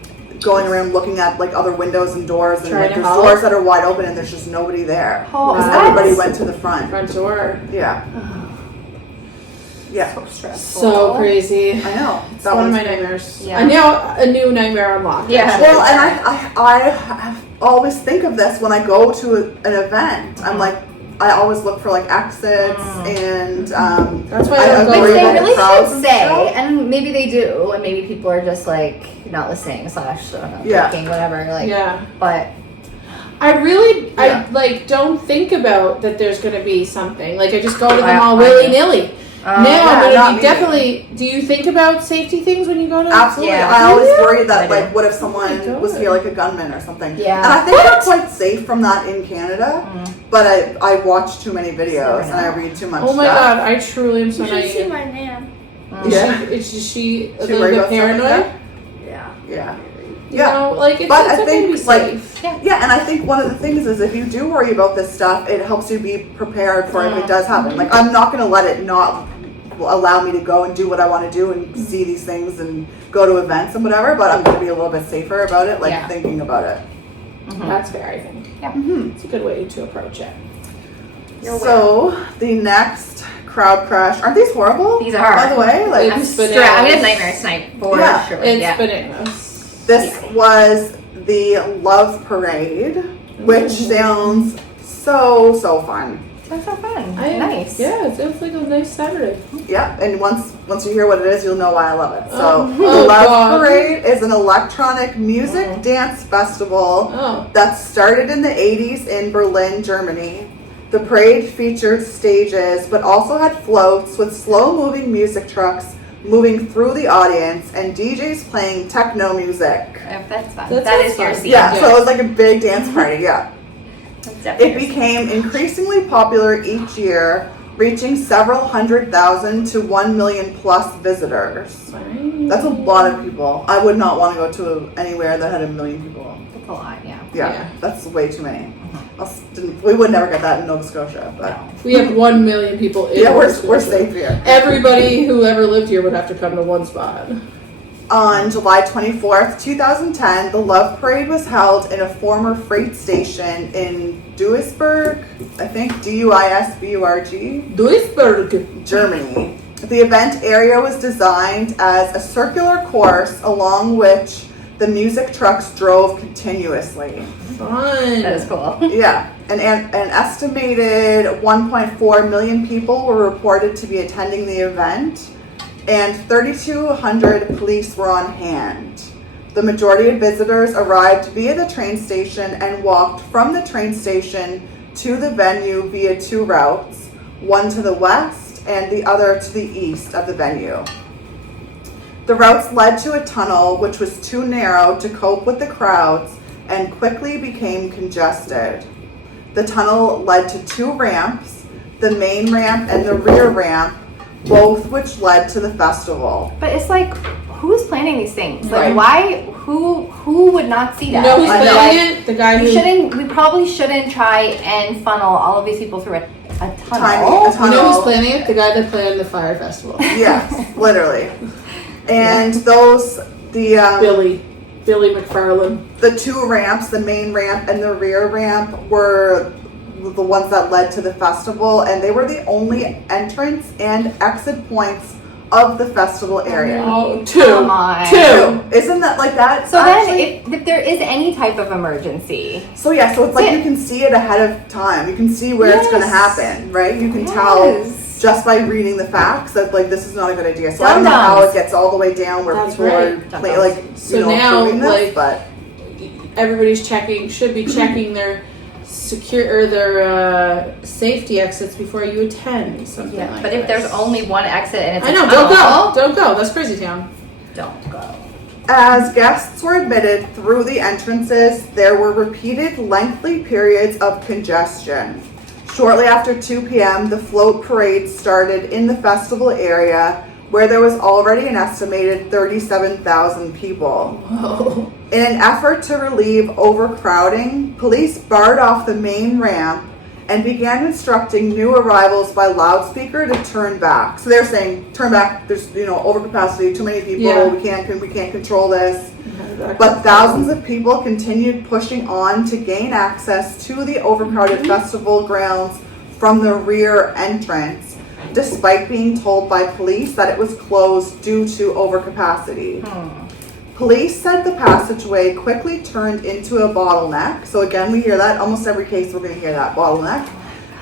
going around looking at, other windows and doors. And, Trying to there's help. doors that are wide open and there's just nobody there. Oh, Because wow. everybody went to the front. front door. Yeah. Yeah. So stressful. So crazy. I know. It's one of one's my crazy. nightmares. Yeah. I know a new nightmare unlocked. Yeah. actually. Well, and I always think of this when I go to an event. I'm like, I always look for exits and That's why I don't worry go Which they about the really crowds should and say, stuff. and maybe they do, and maybe people are just not listening / Yeah. thinking whatever. Yeah. But I really, Yeah. I don't think about that there's going to be something. I just go to them I- all I do. willy-nilly. Now yeah, I'm going not to me. be definitely, do you think about safety things when you go to? Absolutely. Yeah. I always Yeah. worry that, I do. what if Oh someone my was God. here, a gunman or something. Yeah. And I think we're quite safe from that in Canada, but I watch too many videos and I read too much Oh my stuff. God, I truly am so You should see naive. my nan. Yeah. Is she a She little worry bit about stuff like paranoid? that? Yeah. Yeah. You Yeah. know, it's, But it's I okay think, to be safe. Yeah, and I think one of the things is if you do worry about this stuff, it helps you be prepared for if it does happen. I'm not going to let it not allow me to go and do what I want to do and see these things and go to events and whatever, but I'm going to be a little bit safer about it, Yeah. thinking about it. That's fair, I think. Yeah. It's a good way to approach it. So, the next crowd crash, aren't these horrible? These are. By the way, It's I'm bananas. I'm gonna have nightmares tonight for Yeah. sure. It's yeah. bananas. this was the Love Parade, which sounds so fun. Sounds so fun. Nice. Yeah, it sounds like a nice Saturday. Yeah, and once you hear what it is, you'll know why I love it. So, the Oh, Love God. Parade is an electronic music dance festival that started in the 80s in Berlin, Germany. The parade featured stages, but also had floats with slow-moving music trucks moving through the audience and DJs playing techno music. If that's fun. That That sounds is your fun. scene. Yeah, so it was like a big dance party, yeah. That's definitely It your scene. became increasingly popular each year, reaching several 100,000 to 1 million plus visitors. That's a lot of people. I would not want to go to anywhere that had 1 million people. That's a lot, yeah. Yeah, that's way too many. We would never get that in Nova Scotia, but We have 1 million people in yeah, Nova we're Scotia. safe here. Everybody who ever lived here would have to come to one spot. On July 24th, 2010, the Love Parade was held in a former freight station in Duisburg, I think Duisburg, Duisburg. Germany. The event area was designed as a circular course along which the music trucks drove continuously. Fun. That is cool. Yeah, an estimated 1.4 million people were reported to be attending the event, and 3,200 police were on hand. The majority of visitors arrived via the train station and walked from the train station to the venue via 2 routes, one to the west and the other to the east of the venue. The routes led to a tunnel which was too narrow to cope with the crowds and quickly became congested. The tunnel led to 2 ramps, the main ramp and the rear ramp, both which led to the festival. But it's like, who's planning these things? Like, Right. why? Who would not see You that? know who's I know. planning it? The guy who... We probably shouldn't try and funnel all of these people through a tunnel. Tiny, a You know tunnel. who's planning it? The guy that planned the fire festival. Yes, literally. And those, Billy McFarlane. the 2 ramps, the main ramp and the rear ramp, were the ones that led to the festival, and they were the only entrance and exit points of the festival area. Oh, 2. Come on. 2. Isn't that like that? So actually? then, if there is any type of emergency, So yeah, so it's like Yeah. you can see it ahead of time. You can see where it's going to Yes. happen, right? You can tell Yes. just by reading the facts that like this is not a good idea. So I don't know how Dum-dums. it gets all the way down where That's people right. are like So you know now, approving this, like, but Everybody's should be checking their safety exits before you attend something like but if this. there's only one exit and it's I a know, tunnel, don't go. That's crazy town. don't go. as guests were admitted through the entrances, there were repeated lengthy periods of congestion. Shortly after 2 p.m., the float parade started in the festival area where there was already an estimated 37,000 people. Whoa. In an effort to relieve overcrowding, police barred off the main ramp and began instructing new arrivals by loudspeaker to turn back. So they're saying, turn back, there's overcapacity, too many people, Yeah. we can't control this. But thousands of people continued pushing on to gain access to the overcrowded festival grounds from the rear entrance, despite being told by police that it was closed due to overcapacity. Police said the passageway quickly turned into a bottleneck. So again, we hear that almost every case. We're going to hear that bottleneck,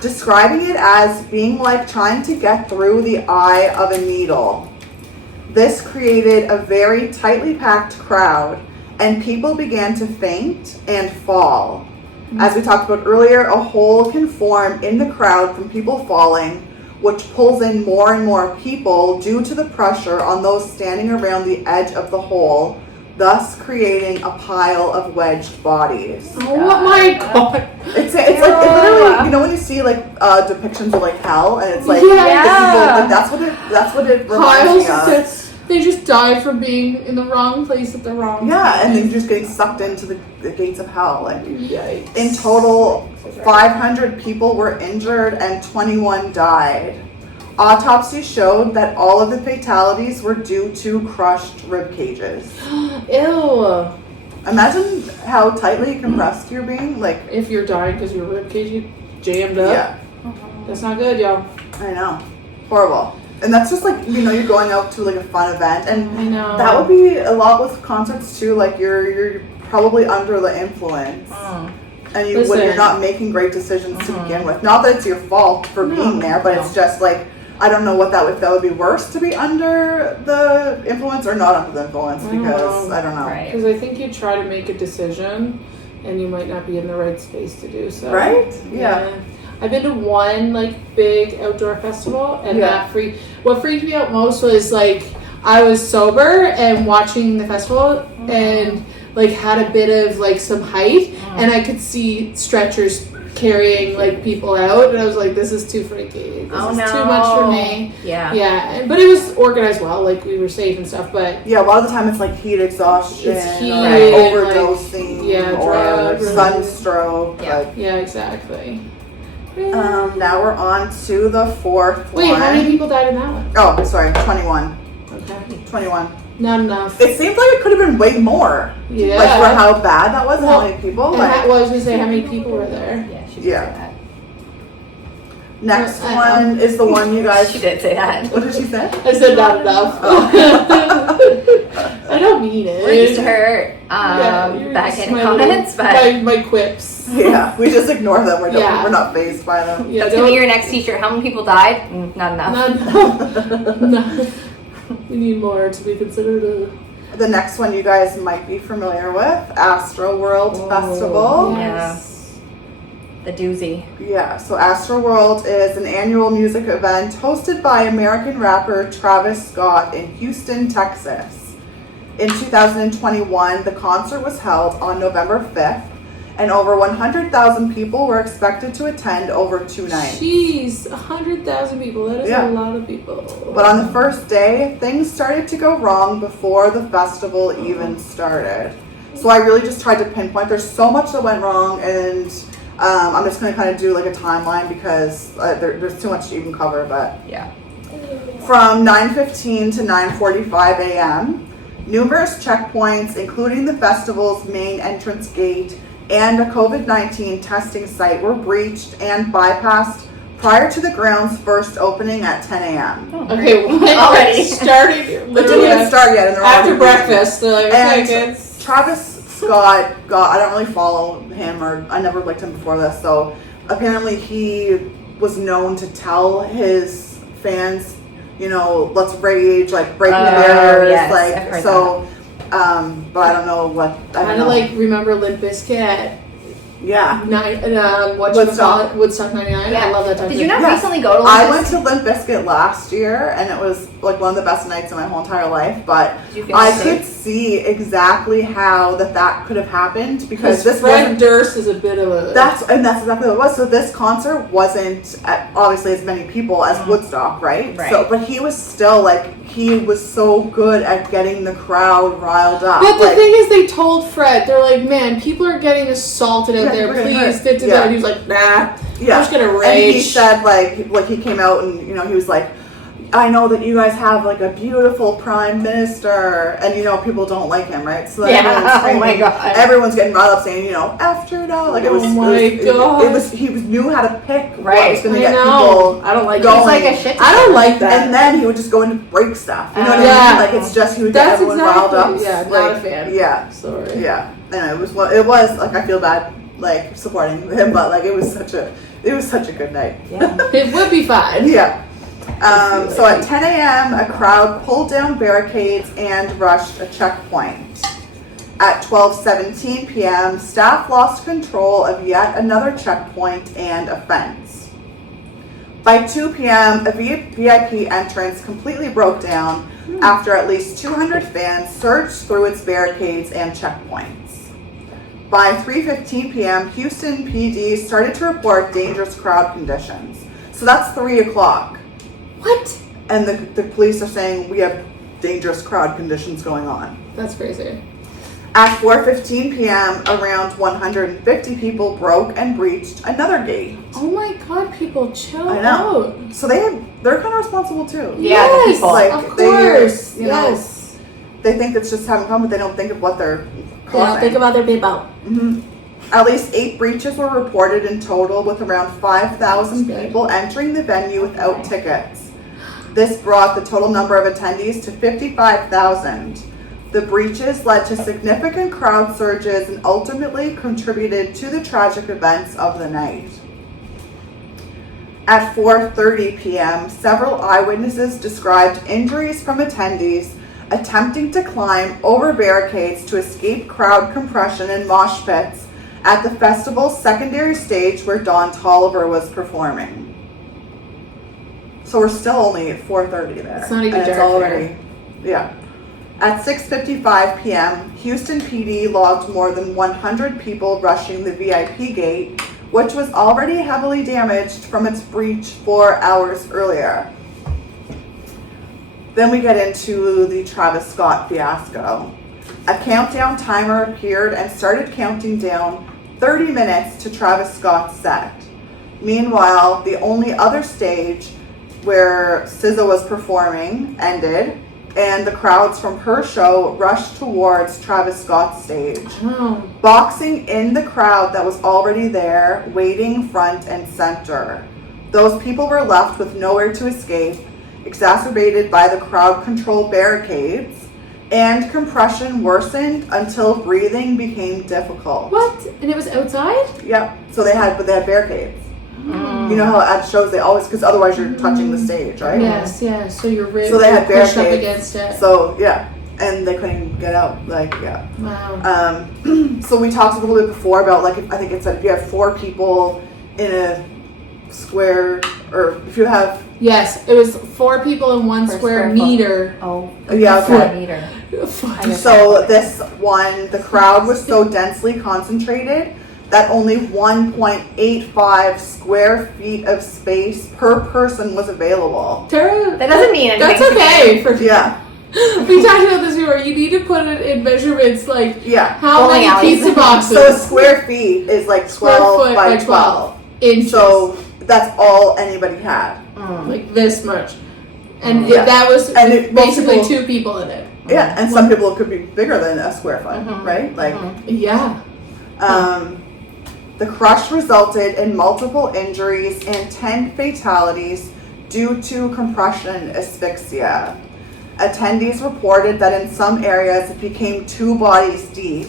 describing it as being like trying to get through the eye of a needle. This created a very tightly packed crowd, and people began to faint and fall. As we talked about earlier, a hole can form in the crowd from people falling, which pulls in more and more people due to the pressure on those standing around the edge of the hole, thus creating a pile of wedged bodies. Oh my god. It's like literally, when you see like depictions of like hell, and it's like, Yeah. the people, like, that's what it reminds me of. They just died from being in the wrong place at the wrong Yeah, time. and then just getting sucked into the gates of hell. Like, Yikes. in total, 500 people were injured and 21 died. Autopsy showed that all of the fatalities were due to crushed rib cages. Ew. Imagine how tightly compressed you're being. Like, If you're dying because your ribcage jammed up. yeah, That's not good, y'all. I know, horrible. And that's just like you're going out to like a fun event, and I know. that would be a lot with concerts too. Like you're probably under the influence. And when Listen. you're not making great decisions to begin with. Not that it's your fault for being there, but it's just like, I don't know if that would be worse to be under the influence or not under the influence, because I don't know. Right. Because I think you try to make a decision and you might not be in the right space to do so. Right? Yeah. I've been to one like big outdoor festival, and what freaked me out most was like I was sober and watching the festival and like had a bit of like some height, and I could see stretchers carrying like people out, and I was like, this is too freaky. This is too much for me. Yeah, but it was organized well, like we were safe and stuff, but yeah, a lot of the time it's like heat exhaustion, it's heat, or overdosing, like, or drugs, sunstroke. Yeah. Exactly. Now we're on to the fourth one. Wait, how many people died in that one? Oh, sorry, 21. Okay. 21. Not enough. It seems like it could have been way more. Yeah. Like for how bad that was, Well, how many people. And Like, I was gonna say, how many people were there? Yeah, she did Yeah. say that. next one is the one you guys. She did say that. What did she say? I said not enough. I don't mean it. We're used to her You're back just in my comments, little- but my quips. Yeah, we just ignore them. Yeah. We're not fazed by them. Yeah, that's gonna be your next t-shirt. How many people died? Not enough. Not enough. No. We need more to be considered The next one you guys might be familiar with, Astroworld Festival. Yes. The doozy. Yeah, so Astroworld is an annual music event hosted by American rapper Travis Scott in Houston, Texas. In 2021, the concert was held on November 5th, and over 100,000 people were expected to attend over 2 nights. Jeez, 100,000 people. That is Yeah. a lot of people. But on the first day, things started to go wrong before the festival even started. So I really just tried to pinpoint. There's so much that went wrong, and I'm just going to kind of do like a timeline because there's too much to even cover. But Yeah. from 9:15 to 9:45 a.m., numerous checkpoints, including the festival's main entrance gate and a COVID-19 testing site, were breached and bypassed prior to the ground's first opening at 10 a.m. Okay, what? Already. Started It literally didn't even start yet, and they're after already breakfast. They're like, okay, And kids. Travis Scott I don't really follow him, or I never liked him before this, so apparently he was known to tell his fans, you know, let's rage, like breaking the barriers, yes, I've like heard so. But I don't know what. I Kind don't of know. like remember Limp Bizkit at Yeah. Woodstock 99. I love that time. Did you not Yes. recently go to I one? went to Limp Bizkit last year, and it was like one of the best nights of my whole entire life. But Did you feel I safe? could see exactly how that could have happened because this Fred wasn't. Durst is a bit of a. That's exactly what it was. So this concert wasn't obviously as many people as Woodstock, right? Right. So, but he was still like he was so good at getting the crowd riled up. But the like, thing is, they told Fred, they're like, man, people are getting assaulted out Yeah, there. we're getting Please, hurt." da-da-da." Yeah. And he was like, nah, yeah, I'm just gonna and rage. he said like he came out and you know he was like, I know that you guys have like a beautiful prime minister, and you know people don't like him, right? So Yeah. everyone's Oh screaming, my God. everyone's getting riled up saying, you know, after now, like it was. Oh my it was God. he knew how to pick what Right. was going to I get know. people. I don't like going. It's like a shit. I don't like that. And then he would just go in and break stuff. You know what I Yeah. mean? Like it's just he would get That's everyone riled up. exactly. Yeah, like, not a fan. Yeah, Sorry. yeah. And it was like I feel bad like supporting him, but like it was such a good night. Yeah. It would be fine. Yeah. So at 10 a.m., a crowd pulled down barricades and rushed a checkpoint. At 12:17 p.m., staff lost control of yet another checkpoint and a fence. By 2 p.m., a VIP entrance completely broke down after at least 200 fans surged through its barricades and checkpoints. By 3:15 p.m., Houston PD started to report dangerous crowd conditions. So that's 3 o'clock. What? And the police are saying we have dangerous crowd conditions going on. That's crazy. At 4:15 p.m., around 150 people broke and breached another gate. Oh my God, people chill I know. out. So they're kind of responsible too. Yeah, the Yes, people. Like, of they, course. you know, Yes. They think it's just having fun, but they don't think of what they're They causing. don't think about their people. At least 8 breaches were reported in total, with around 5,000 That's good. people entering the venue without tickets. This brought the total number of attendees to 55,000. The breaches led to significant crowd surges and ultimately contributed to the tragic events of the night. At 4:30 p.m., several eyewitnesses described injuries from attendees attempting to climb over barricades to escape crowd compression and mosh pits at the festival's secondary stage where Don Tolliver was performing. So we're still only at 4:30 there. It's not even and dark it's already, yeah. At 6:55 p.m., Houston PD logged more than 100 people rushing the VIP gate, which was already heavily damaged from its breach 4 hours earlier. Then we get into the Travis Scott fiasco. A countdown timer appeared and started counting down 30 minutes to Travis Scott's set. Meanwhile, the only other stage where SZA was performing ended, and the crowds from her show rushed towards Travis Scott's stage, boxing in the crowd that was already there, waiting front and center. Those people were left with nowhere to escape, exacerbated by the crowd control barricades, and compression worsened until breathing became difficult. What? And it was outside? Yep. So they had barricades. You know how at shows they always, because otherwise you're touching the stage, right? Yes, yes. So your ribs So they had pushed up barricades. against it. So yeah, and they couldn't get out. Like yeah. Wow. So we talked a little bit before about like I think it said if you have 4 people in a square, or if you have Yes, it was 4 people in 1 Per square square foot. meter. Oh, Yeah, okay. square meter. So this one, the crowd was so densely concentrated that only 1.85 square feet of space per person was available. Tara, That doesn't mean anything. that's okay. For Yeah, we talked about this before. You need to put it in measurements, like yeah. how Bowling many alleys. pizza boxes. So a square feet is like 12 by 12. inches. So that's all anybody had. like this much, and Yeah. that was And it- most basically people- 2 people in it. Yeah, and some people it could be bigger than a square foot, right? Like, Yeah. the crush resulted in multiple injuries and 10 fatalities due to compression asphyxia. Attendees reported that in some areas it became 2 bodies deep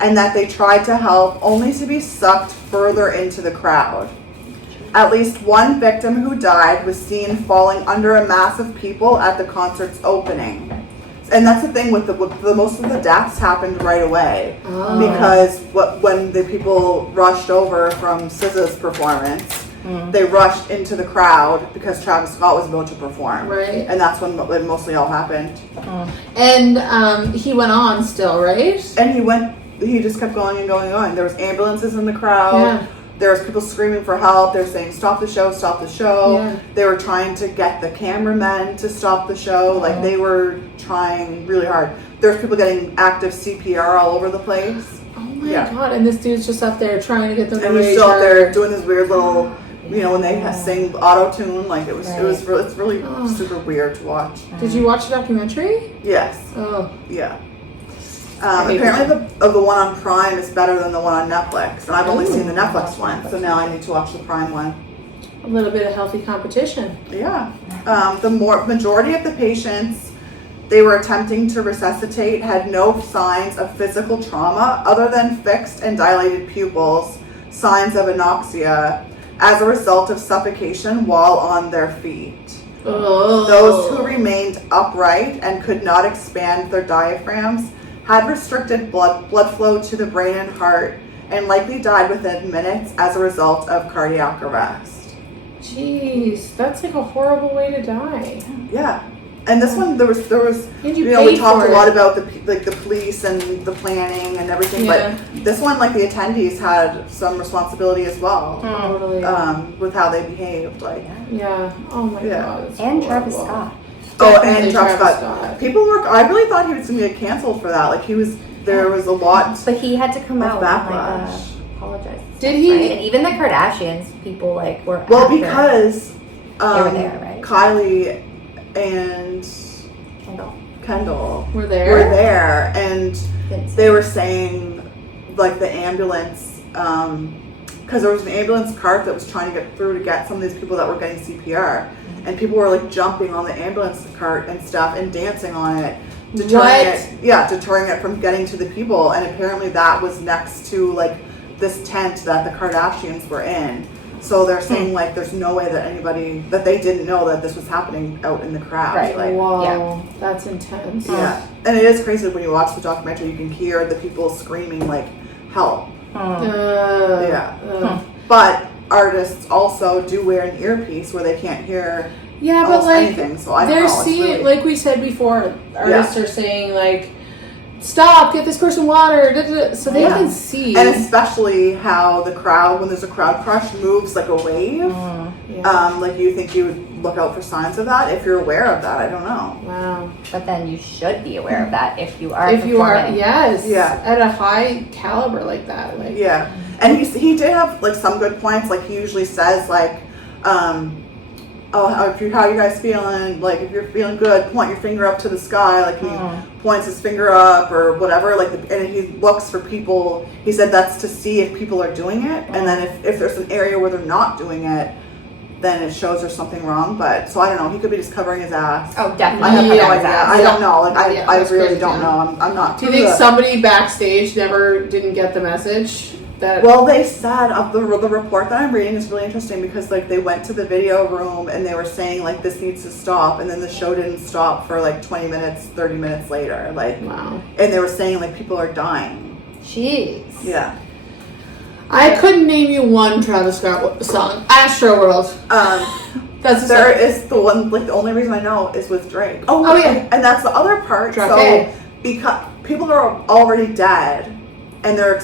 and that they tried to help only to be sucked further into the crowd. At least one victim who died was seen falling under a mass of people at the concert's opening. And that's the thing with the most of the deaths happened right away because when the people rushed over from SZA's performance, they rushed into the crowd because Travis Scott was about to perform. Right. And that's when it mostly all happened. And he went on still, right? And he just kept going and going and going. There was ambulances in the crowd. Yeah. There was people screaming for help. They're saying, stop the show, stop the show. Yeah. They were trying to get the cameramen to stop the show. Like, they were trying really hard. There was people getting active CPR all over the place. Oh my Yeah. god! And this dude's just up there trying to get them to And he's rage still up there harder. doing this weird little, when they sing auto-tune, like, it's really Oh. super weird to watch. Did you watch the documentary? Yes. Oh, Yeah. hate Apparently the one on Prime is better than the one on Netflix, and I've only seen the Netflix one, so now I need to watch the Prime one. a little bit of healthy competition. Yeah. The majority of the patients they were attempting to resuscitate had no signs of physical trauma other than fixed and dilated pupils, signs of anoxia, as a result of suffocation while on their feet. Oh. Those who remained upright and could not expand their diaphragms had restricted blood flow to the brain and heart and likely died within minutes as a result of cardiac arrest. Jeez, that's like a horrible way to die. Yeah. And this one, there was, And you we paid talked for a lot it. about the police and the planning and everything, Yeah. but this one, like the attendees had some responsibility as well, Totally. with how they behaved, like. Yeah. Oh my Yeah. god. It's And Travis horrible. Scott. Oh, Definitely and Travis Travis Scott. Scott. People were, I really thought he was going to get canceled for that. Like there was a lot. But he had to come Of out backlash. and apologize. Did he? Right? And even the Kardashians, people were Well, after because They were there, right? Kylie and Kendall. Kendall We're were there. there, and Didn't they were saying like the ambulance, because there was an ambulance cart that was trying to get through to get some of these people that were getting CPR, and people were like jumping on the ambulance cart and stuff and dancing on it deterring it from getting to the people. And apparently that was next to like this tent that the Kardashians were in. So they're saying like there's no way that they didn't know that this was happening out in the crowd. Right. Like, Whoa, that's intense. yeah. And it is crazy when you watch the documentary, you can hear the people screaming like help. But artists also do wear an earpiece where they can't hear but like anything. So I don't they're know. seeing, like we said before, artists are saying like, stop, get this person water, so they can see. And especially how the crowd, when there's a crowd crush, moves like a wave. Like you think you would look out for signs of that if you're aware of that. I don't know. Wow. But then you should be aware of that if you are. If you are, performing. at a high caliber like that, like and he did have like some good points. Like he usually says like, how you guys feeling? Like if you're feeling good, point your finger up to the sky. Like he points his finger up or whatever. Like and he looks for people. He said that's to see if people are doing it, and then if there's an area where they're not doing it, then it shows there's something wrong. But so I don't know. He could be just covering his ass. Oh, definitely. I have no Yeah. idea. I don't know. Like I that's really crazy, don't know. I'm not. do you think somebody backstage didn't get the message? Well, they said the report that I'm reading is really interesting because like they went to the video room and they were saying like this needs to stop, and then the show didn't stop for like 20 minutes, 30 minutes later. Like, wow. And they were saying like people are dying. Jeez. Yeah. I couldn't name you one Travis Scott song. Astroworld. That's is the one, like the only reason I know is with Drake. Oh yeah. And that's the other part. Drake. So because people are already dead and they're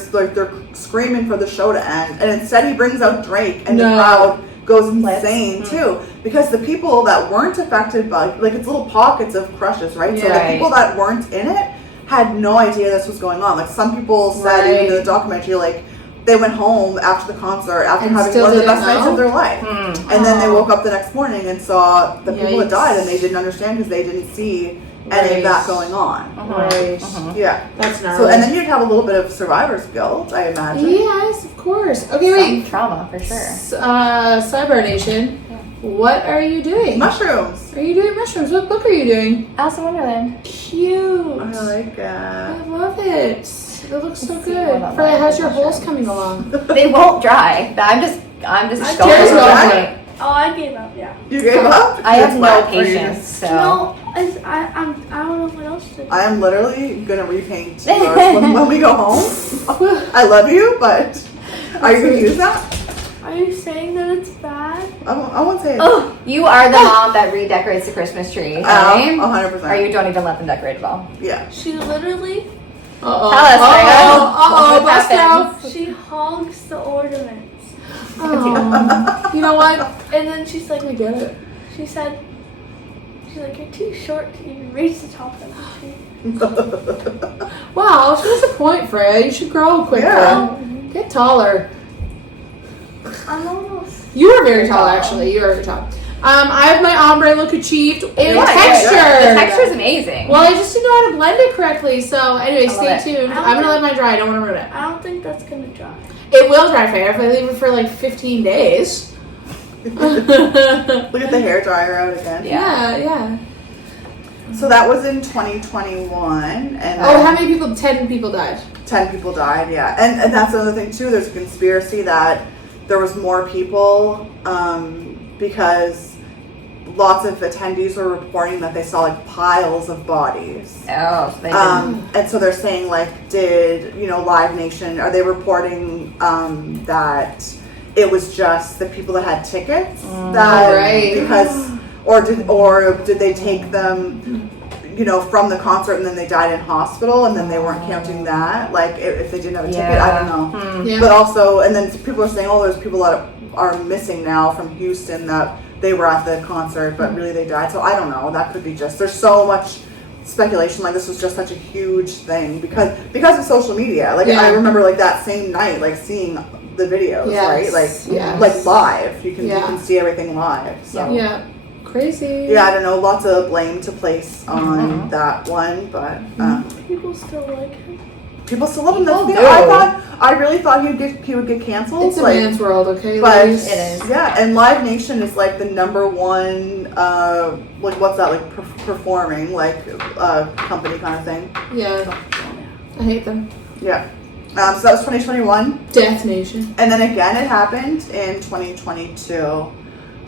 screaming for the show to end, and instead he brings out Drake and the crowd goes insane too, because the people that weren't affected by, like, it's little pockets of crushes, right? So the people that weren't in it had no idea this was going on. Like some people said even in the documentary, like they went home after the concert after having one of the best nights of their life, and then they woke up the next morning and saw the people that died, and they didn't understand because they didn't see any of that going on. Yeah, that's gnarly. So and then you'd have a little bit of survivor's guilt, I imagine. Yes, of course. Okay, wait. Trauma for sure. Cyber Nation, what are you doing? Mushrooms. Are you doing mushrooms? What book are you doing? Alice in Wonderland. Cute. I like that. I love it. It looks so good. Freya, how's your holes coming along? They won't dry. I'm just going Terry's through going. it. Oh, I gave up. Yeah. You gave up? I have no patience. So. No, I don't know what else to do. I am literally gonna repaint yours when we go home. I love you, but are you gonna use that? Are you saying that it's bad? I won't say it. Oh, you are the mom that redecorates the Christmas tree. 100%. Or you don't even let them decorate at all. Yeah. She literally, Tell us, Freya. What happened? she hogs the ornaments. Oh, you know what? And then she's like, I get it. she's like, you're too short to even reach the top of the tree. Wow, she has a point, Freya. You should grow quicker. Yeah. Get taller. I'm almost. You are very tall, actually. You are very tall. I have my ombre look achieved in Yeah, texture. The texture is amazing. Well, I just didn't know how to blend it correctly. So, anyway, stay tuned. I I'm gonna let mine dry. I don't want to ruin it. I don't think that's gonna dry. It will dry, Freya, if I leave it for like 15 days. Look at the hair dryer out again. Yeah. So that was in 2021, and How many people? 10 people died. 10 people died. Yeah, and that's another thing too. There's a conspiracy that there was more people because lots of attendees were reporting that they saw like piles of bodies. Oh, so they didn't. And so they're saying like, did Live Nation, are they reporting that it was just the people that had tickets because or did they take them from the concert and then they died in hospital and then they weren't counting that, like if they didn't have a ticket? I don't know. Yeah. But also, and then people are saying, there's people that are missing now from Houston that they were at the concert but really they died. So I don't know, that could be just, there's so much speculation. Like this was just such a huge thing because of social media. Like I remember like that same night, like seeing the videos, right? Like live. You can see everything live. So crazy. I don't know, lots of blame to place on that one, but People still like him. People still love him. People I really thought he would get canceled. It's a man's world, okay, but ladies? It is. Yeah, and Live Nation is like the number one, like what's that, like performing, like company kind of thing. Yeah. I hate them. Yeah. So that was 2021. Death Nation. And then again, it happened in 2022.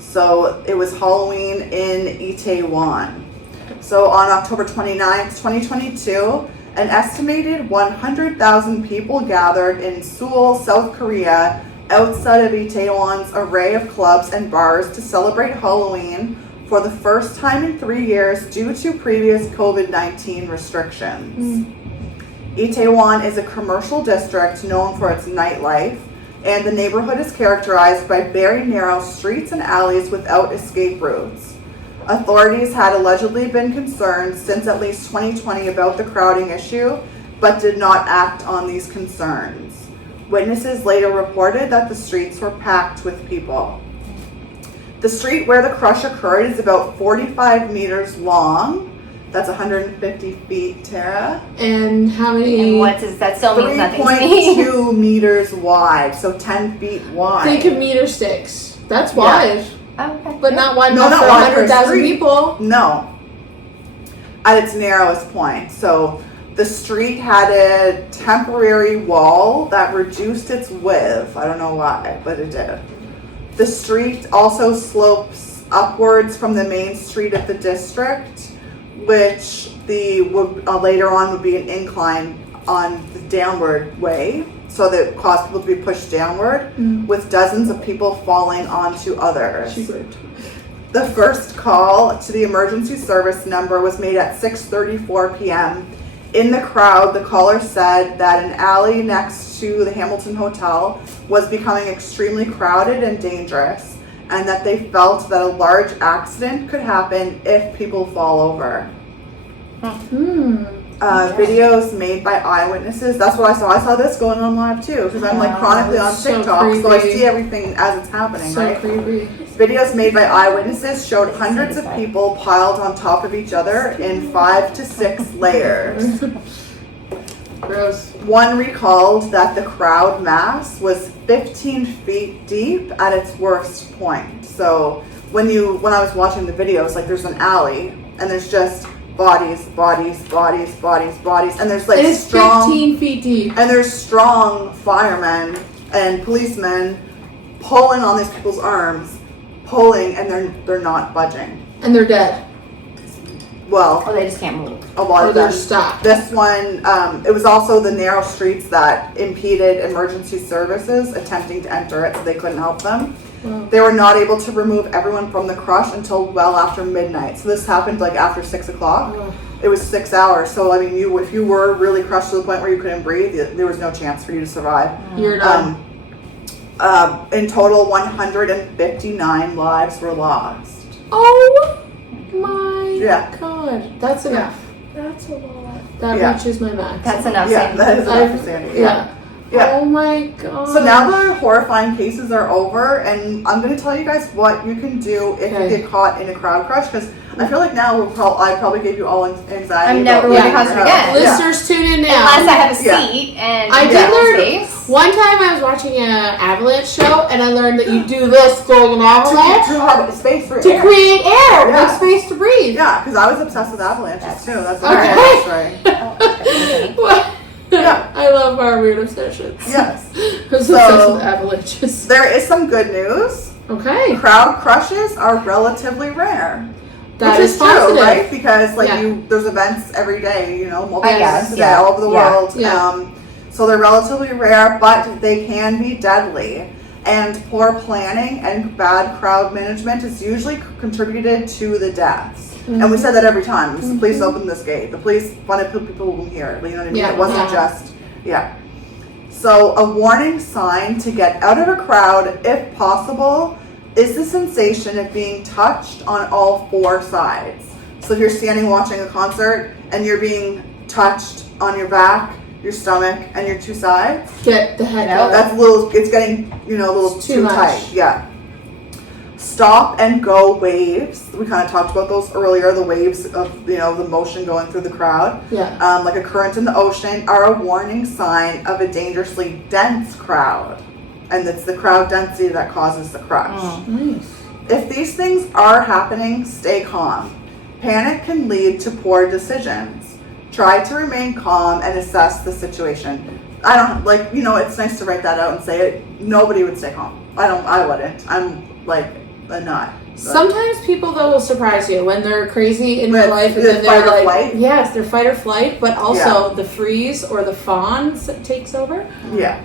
So it was Halloween in Itaewon. So on October 29th, 2022, an estimated 100,000 people gathered in Seoul, South Korea, outside of Itaewon's array of clubs and bars to celebrate Halloween for the first time in 3 years due to previous COVID-19 restrictions. Itaewon is a commercial district known for its nightlife, and the neighborhood is characterized by very narrow streets and alleys without escape routes. Authorities had allegedly been concerned since at least 2020 about the crowding issue, but did not act on these concerns. Witnesses later reported that the streets were packed with people. The street where the crush occurred is about 45 meters long. That's 150 feet, Tara. And how many? And that still means nothing to me. 3.2 meters wide, so 10 feet wide. Think of meter sticks. That's wide. Oh, okay. But not wide No, enough not for wide for a 100,000 street. people. No. At its narrowest point. So the street had a temporary wall that reduced its width. I don't know why, but it did. The street also slopes upwards from the main street of the district, which later on would be an incline on the downward way, so that it caused people to be pushed downward, with dozens of people falling onto others. The first call to the emergency service number was made at 6:34 p.m. In the crowd, the caller said that an alley next to the Hamilton Hotel was becoming extremely crowded and dangerous, and that they felt that a large accident could happen if people fall over. Videos made by eyewitnesses. That's what I saw. I saw this going on live too, because I'm like chronically on so TikTok, so I creepy. see everything as it's happening, So right? creepy. Videos made by eyewitnesses showed hundreds of people piled on top of each other in 5 to 6 layers. Gross. One recalled that the crowd mass was 15 feet deep at its worst point. So when I was watching the videos, like there's an alley and there's just bodies, and there's like And it's strong 15 feet deep. and there's strong firemen and policemen pulling on these people's arms, and they're not budging. And they're dead. Well, Or they just can't move. a lot Or of they're them. stopped. This one, it was also the narrow streets that impeded emergency services attempting to enter it, so they couldn't help them. Wow. They were not able to remove everyone from the crush until well after midnight. So this happened like after 6 o'clock. Oh. It was 6 hours. So I mean, if you were really crushed to the point where you couldn't breathe, there was no chance for you to survive. You're done. In total, 159 lives were lost. Oh my Yeah. god. That's enough. That's a lot. That Yeah. reaches my max. That's enough. Yeah, Sandy. that is enough for Sandy. Yeah. Yeah. Oh my god. So now the horrifying cases are over, and I'm going to tell you guys what you can do if Okay. you get caught in a crowd crush, because I feel like now I probably gave you all anxiety. I'm about never what going to you're cause it gonna have. again. Yeah. Listeners, tune in now. Unless I have a Yeah. seat and I did yeah, learn space. one time I was watching an avalanche show and I learned that you do this during an avalanche To have space for to air. create air, Yeah. make space to breathe. Yeah, because I was obsessed with avalanches too. That's a Okay. whole story. What? Yeah. I love our weird obsessions. Yes. I'm so obsessed with avalanches. There is some good news. Okay. Crowd crushes are relatively rare. That Which is is true, positive. right? Because Yeah. there's events every day, multiple I guess, events a day yeah. all over the Yeah. world. Yeah. So they're relatively rare, but they can be deadly. And poor planning and bad crowd management is usually contributed to the deaths. And we said that every time. The police opened this gate. The police wanted people in here. You know what I mean? Yeah. It wasn't Yeah. just, So a warning sign to get out of a crowd, if possible, is the sensation of being touched on all 4 sides. So if you're standing watching a concert and you're being touched on your back, your stomach, and your 2 sides, Get the heck No, out. it's getting, a little It's too too much. tight. Yeah. stop and go waves. We kind of talked about those earlier, the waves of, the motion going through the crowd. Yeah. Like a current in the ocean are a warning sign of a dangerously dense crowd. And it's the crowd density that causes the crush. Nice. If these things are happening, stay calm. Panic can lead to poor decisions. Try to remain calm and assess the situation. I don't, it's nice to write that out and say it. Nobody would stay calm. I wouldn't. I'm like a nut. Sometimes people though will surprise you when they're crazy in real life, and the then they're fight or like, flight? yes, they're fight or flight, but also the freeze or the fawn takes over. Yeah.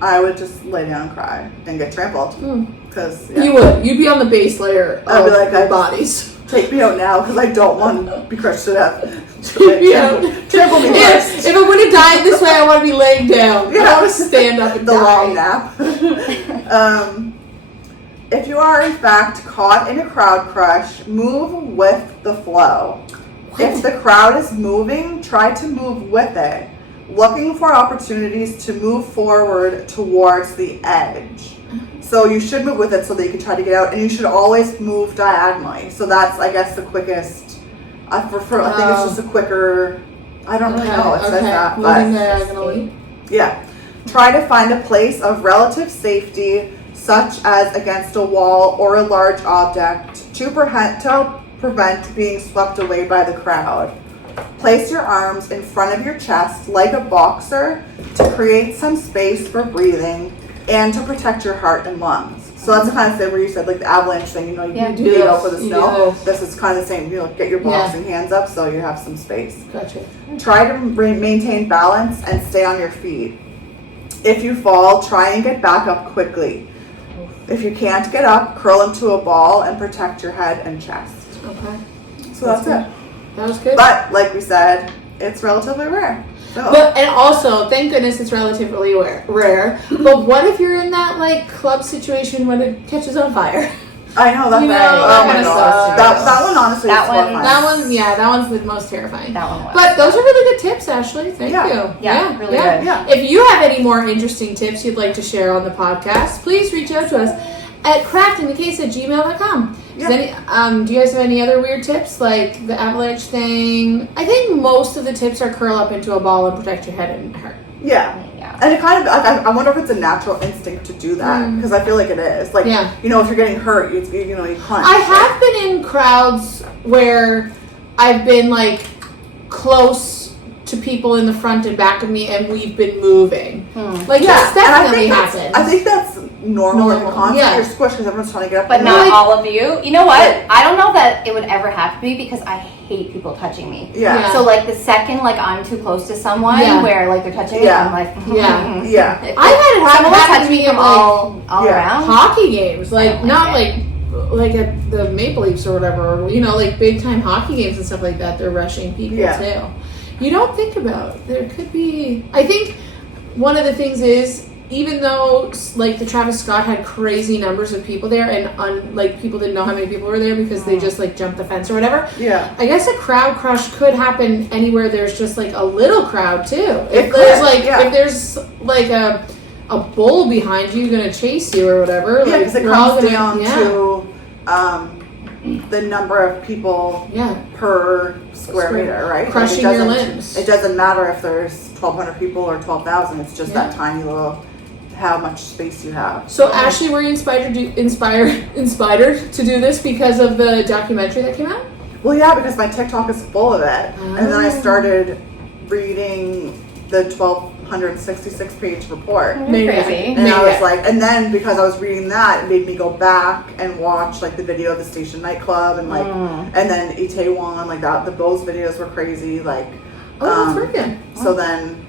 I would just lay down and cry and get trampled. Because You would. You'd be on the base layer I'd of be like, the bodies. Take me out now because I don't want to be crushed to death. Take me out. Trample me first. If I would have died this way, I want to be laying down. I don't want to stand up and The long die. nap. If you are in fact caught in a crowd crush, move with the flow. If the crowd is moving, try to move with it, looking for opportunities to move forward towards the edge. So you should move with it so that you can try to get out, and you should always move diagonally. So that's, I guess, the quickest. I think it's just a quicker. I don't really know. It says that, Moving but diagonally. yeah. Try to find a place of relative safety, such as against a wall or a large object, to prevent being swept away by the crowd. Place your arms in front of your chest like a boxer to create some space for breathing and to protect your heart and lungs. So that's the kind of thing where you said, like the avalanche thing, you do go for the snow. This is kind of the same, get your boxing hands up so you have some space. Gotcha. Try to maintain balance and stay on your feet. If you fall, try and get back up quickly. If you can't get up, curl into a ball and protect your head and chest. Okay. So that's it. That was good. But like we said, it's relatively rare. So. And also, thank goodness it's relatively rare. But what if you're in that like club situation when it catches on fire? I know that's that oh my kind of god. sucks. That one honestly is horrifying. That one's the most terrifying. That one was. But those are really good tips, Ashley. Thank you. Yeah, really good. Yeah. If you have any more interesting tips you'd like to share on the podcast, please reach out to us at craftingthecase@gmail.com. Yep. Do you guys have any other weird tips, like the avalanche thing? I think most of the tips are curl up into a ball and protect your head and heart. Yeah. And it kind of, I wonder if it's a natural instinct to do that, because I feel like it is. Like, if you're getting hurt, you punch. I have been in crowds where I've been like close to people in the front and back of me, and we've been moving. Like that's definitely happened. I think that's normal in the concert. Yeah. You're squished because everyone's trying to get up. But not all of you. You know what? I don't know that it would ever happen to me because I hate people touching me. Yeah. So like the second like I'm too close to someone where like they're touching me, I'm like, Yeah. I had it someone happen touch to me from at all around. hockey games, like not it. like at the Maple Leafs or whatever, like big time hockey games and stuff like that. They're rushing people too. You don't think about there could be. I think one of the things is, even though like the Travis Scott had crazy numbers of people there, and like people didn't know how many people were there because they just like jumped the fence or whatever. Yeah. I guess a crowd crush could happen anywhere there's just like a little crowd too. If there's like a bull behind you gonna chase you or whatever. Yeah, because it comes down to the number of people per square meter, right? Crushing your limbs. It doesn't matter if there's 1,200 people or 12,000. It's just that tiny little, how much space you have. So Ashley, were you inspired to do this because of the documentary that came out? Well, yeah, because my TikTok is full of it, and then I started reading the 1,266 page report. Crazy. And I was like, and then because I was reading that, it made me go back and watch like the video of the station Nightclub and like, and then Itaewon, like that. Those videos were crazy. Like, that's freaking. So then,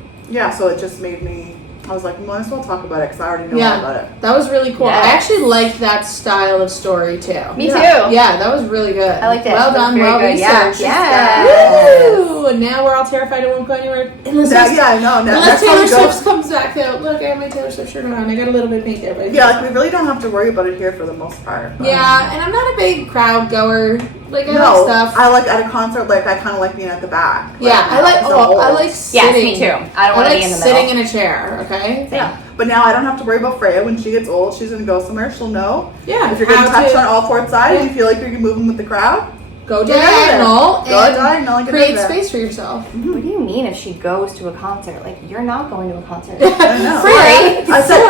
so it just made me. I was like, might as well talk about it because I already know all about it. That was really cool. Yes. I actually liked that style of story too. Me too. Yeah, that was really good. I liked it. Well done, well researched. Yeah. Woo! And now we're all terrified it won't go anywhere unless I know. Taylor Swift comes that cute. Look, I have my Taylor Swift shirt on. I got a little bit of makeup. Yeah, like we really don't have to worry about it here for the most part. Yeah, and I'm not a big crowd goer. Like I No, like stuff. I like at a concert. Like I kind of like being at the back. Yeah, I like. Oh, I like sitting. Yes, me too. I don't want to be in the middle. Sitting in a chair. Okay. Yeah, but now I don't have to worry about Freya. When she gets old, she's gonna go somewhere. She'll know. Yeah. If you're getting how touched to on all four sides, and you feel like you're moving with the crowd, go get out of there. diagonal Go and diagonal and get create out of there. space for yourself. What do you mean if she goes to a concert? Like, you're not going to a concert. I know. Freya, I said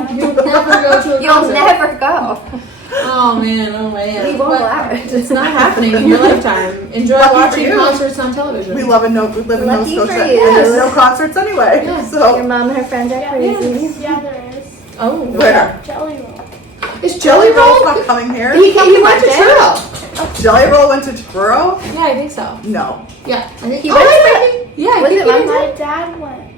if. you'll never go to a You'll concert. never go. Oh man, oh man. We won't But allow it. it's not happening in your lifetime. Enjoy Lucky for watching you. concerts on television. We live in Nova Lucky for Scotia, you. and there's no concerts anyway. Yeah. So mom and her friends are crazy. Yeah, there is. Oh, where? Jelly roll. Is Jelly Roll? not coming here? He went to Truro. Jelly Roll went to Truro? Yeah, I think so. No. Yeah, I think He oh, went I to- think- Yeah, I was think it he my did. My dad went.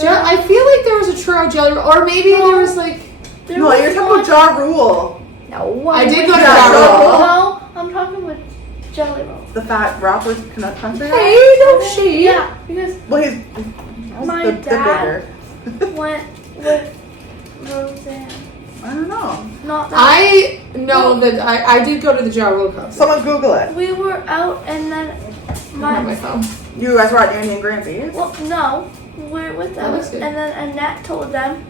I feel like there was a Truro Jelly Roll, or maybe there was like. There No, was you're talking about Ja Rule. No. I did go to Yeah, Ja Rule. No, I'm talking with Jelly Roll. The fat rapper country guy? Hey, no shade. Yeah, because Well, he's my the dad bigger. went with Roseanne. I don't know. Not that. I know that I did go to the Ja Rule concert. Someone Google it. We were out and then I have my phone. You guys were at Andy and Grampy's? well, no, we were with That them. looks good. And then Annette told them.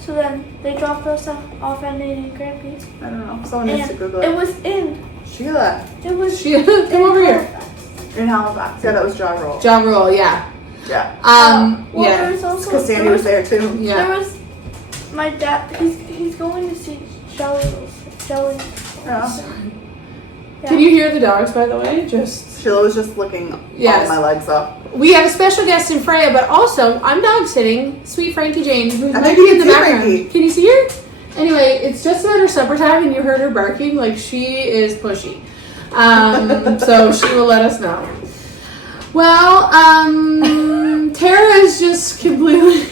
So then they dropped us off at Nady and Grampy's. I don't know. Someone needs to And Google it it. was in. Sheila. It was She come over here. In Halifax. Yeah, that was Ja Rule. Ja Rule, yeah. Yeah. Well, Yeah. there was also Because Sandy was there too. Yeah. There was my dad. He's going to see Jelly. Yeah. Can you hear the dogs, by the way? Just Sheila was just licking Yes. all my legs up. we have a special guest in Freya, but also I'm dog sitting, sweet Frankie Jane, who I might think be you in the can see background. Frankie. Can you see her? Anyway, it's just about her supper time, and you heard her barking like she is pushy. So she will let us know. Well, Tara is just completely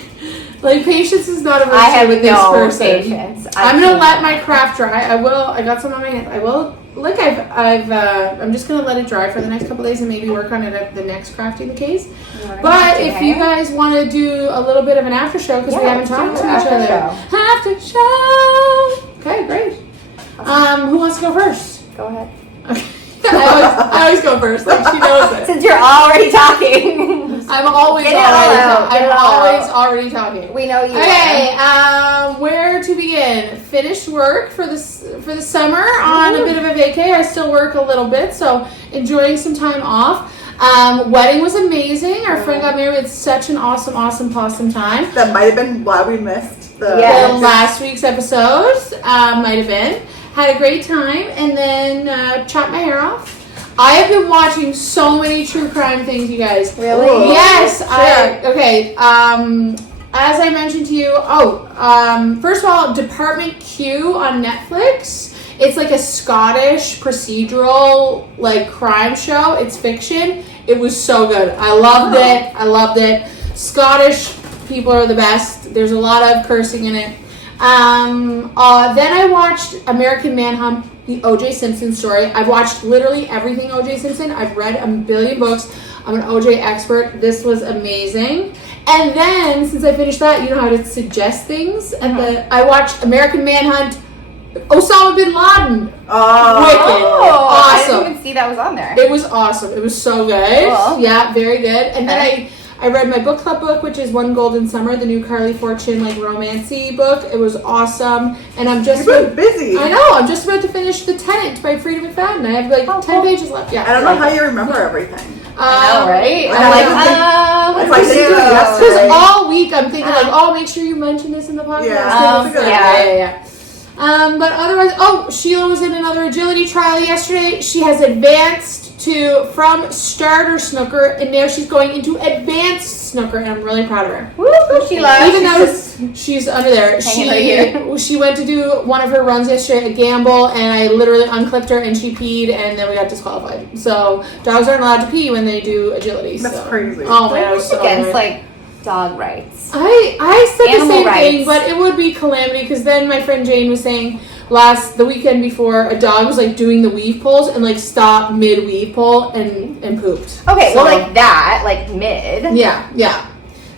like patience is not a I have virtue with this no person. patience. I'm gonna let my craft dry. I got some on my hand. I will. Like I'm just gonna let it dry for the next couple days and maybe work on it at the next crafting the case. But if you guys want to do a little bit of an after show because we Yeah, haven't talked let's to do each after other. After show. Okay, great. Who wants to go first? Go ahead. Okay. I always go first. Like she knows it. Since you're already talking. I'm always Get it all out, get it all out. already talking. We know you. Okay, where to begin? Finished work for the summer on a bit of a vacay. I still work a little bit, so enjoying some time off. Wedding was amazing. Our friend got married. It's such an awesome possum time. That might have been why we missed the. Yeah. The last week's episode might have been. Had a great time, and then chopped my hair off. I have been watching so many true crime things, you guys. Really? Ooh. Yes. Okay. As I mentioned to you, first of all, Department Q on Netflix. It's like a Scottish procedural like crime show. It's fiction. It was so good. I loved it. Scottish people are the best. There's a lot of cursing in it. Then I watched American Manhunt, the O.J. Simpson story. I've watched literally everything O.J. Simpson. I've read a billion books. I'm an O.J. expert. This was amazing. And then, since I finished that, you know how to suggest things? And I watched American Manhunt, Osama bin Laden. Oh. Wicked. Oh, I Awesome. didn't even see that was on there. It was awesome. It was so good. Cool. Yeah, very good. And then Okay. I read my book club book, which is One Golden Summer, the new Carly Fortune like romancy book. It was awesome. And I'm just You've been busy. I know. I'm just about to finish The Tenant by Frida McFadden. I have like 10 pages left. Yeah. I don't know how you remember everything. I know, right? I I'm like, If I didn't do it Because yesterday. all week I'm thinking like, oh, make sure you mention this in the podcast. Yeah, That's that's a good yeah. But otherwise, Sheila was in another agility trial yesterday. She has advanced from starter snooker, and now she's going into advanced snooker, and I'm really proud of her. woo, Sheila. Even though she's under there, Hanging right here. she went to do one of her runs yesterday, a gamble, and I literally unclipped her, and she peed, and then we got disqualified. So dogs aren't allowed to pee when they do agility. That's so. crazy. Oh man, I was so against annoyed. like dog rights. I said Animal the same rights. thing, but it would be calamity because then my friend Jane was saying the weekend before a dog was like doing the weave pulls and like stopped mid weave pull and pooped. Okay, So, well like that, like mid. yeah.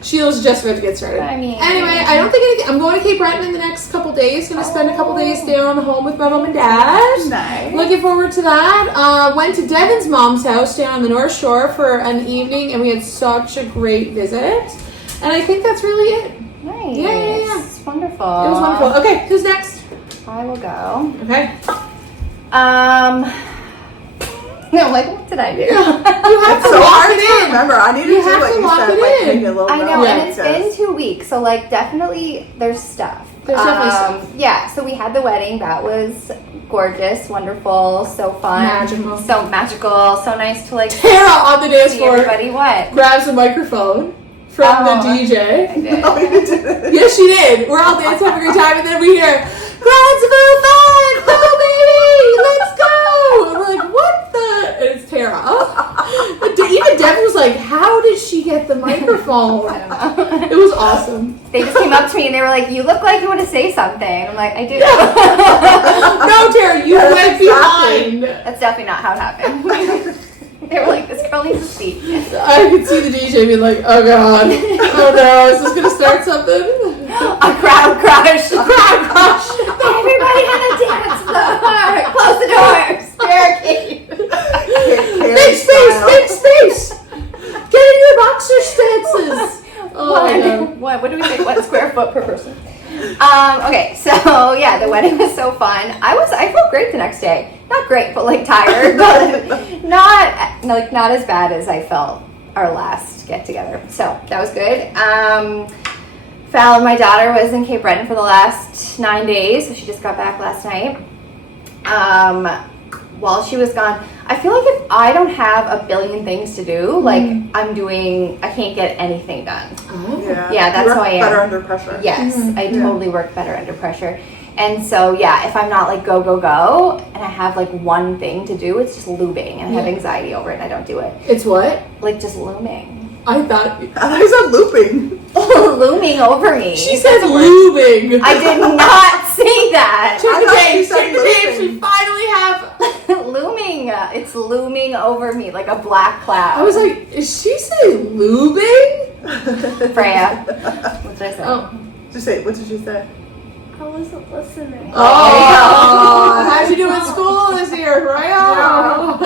Sheila's just about to get started. I mean, anyway, I don't think anything. I'm going to Cape Breton in the next couple days. Going to spend a couple days staying on the home with my mom and dad. Nice. Looking forward to that. Went to Devin's mom's house, staying on the North Shore for an evening, and we had such a great visit. And I think that's really it. Nice. Yeah. Wonderful. It was wonderful. Okay, who's next? I will go. Okay. No, like, what did I do? You have It's to so lock hard it to in. remember. I needed You to, have like to you lock said, it like in. take a little I know, note and it's because- been 2 weeks, so like definitely there's stuff. There's definitely stuff. Yeah, so we had the wedding. That was gorgeous, wonderful, so fun, Magical. so magical, so nice to like Tara on the dance see floor everybody. What? grabs a microphone from the I DJ. did. Oh, you did. Yes, she did. We're all dancing, having a great time, and then we hear, Grandsville 5, go baby, let's go. And we're like, what the? And it's Tara. Even Devin was like, how did she get the microphone? I don't know. It was awesome. They just came up to me and they were like, "You look like you want to say something." I'm like, "I do." No, Tara, you That's went exactly- behind. That's definitely not how it happened. They were like, "This girl needs to speak." I could see the DJ being like, oh god, oh no, is this gonna start something? A crowd crush. Crowd crush. Everybody on the dance floor. Close the doors. Barricade. Make space, make space. Get in your boxer stances. Oh my god. What do we say? 1 square foot per person. Okay, so yeah, the wedding was so fun. I felt great the next day. Not great, but like tired, but not as bad as I felt our last get together. So that was good. Val, my daughter, was in Cape Breton for the last 9 days, so she just got back last night. While she was gone, I feel like if I don't have a billion things to do, like I can't get anything done. Yeah, that's you how I am. Better under pressure. Yes, I totally work better under pressure. And so, yeah, if I'm not like go, and I have like one thing to do, it's just looming, and I have anxiety over it and I don't do it. It's what? Like just looming. I thought I said looping. Looming over me. she said lubing. I did not say that. Check I the thought she names, said check the names. looping. We finally have. Looming. It's looming over me like a black cloud. I was like, is she saying lubing? Freya. What did I say? Oh. What did she say? I wasn't listening. Oh, how'd you do in school this year, Freya?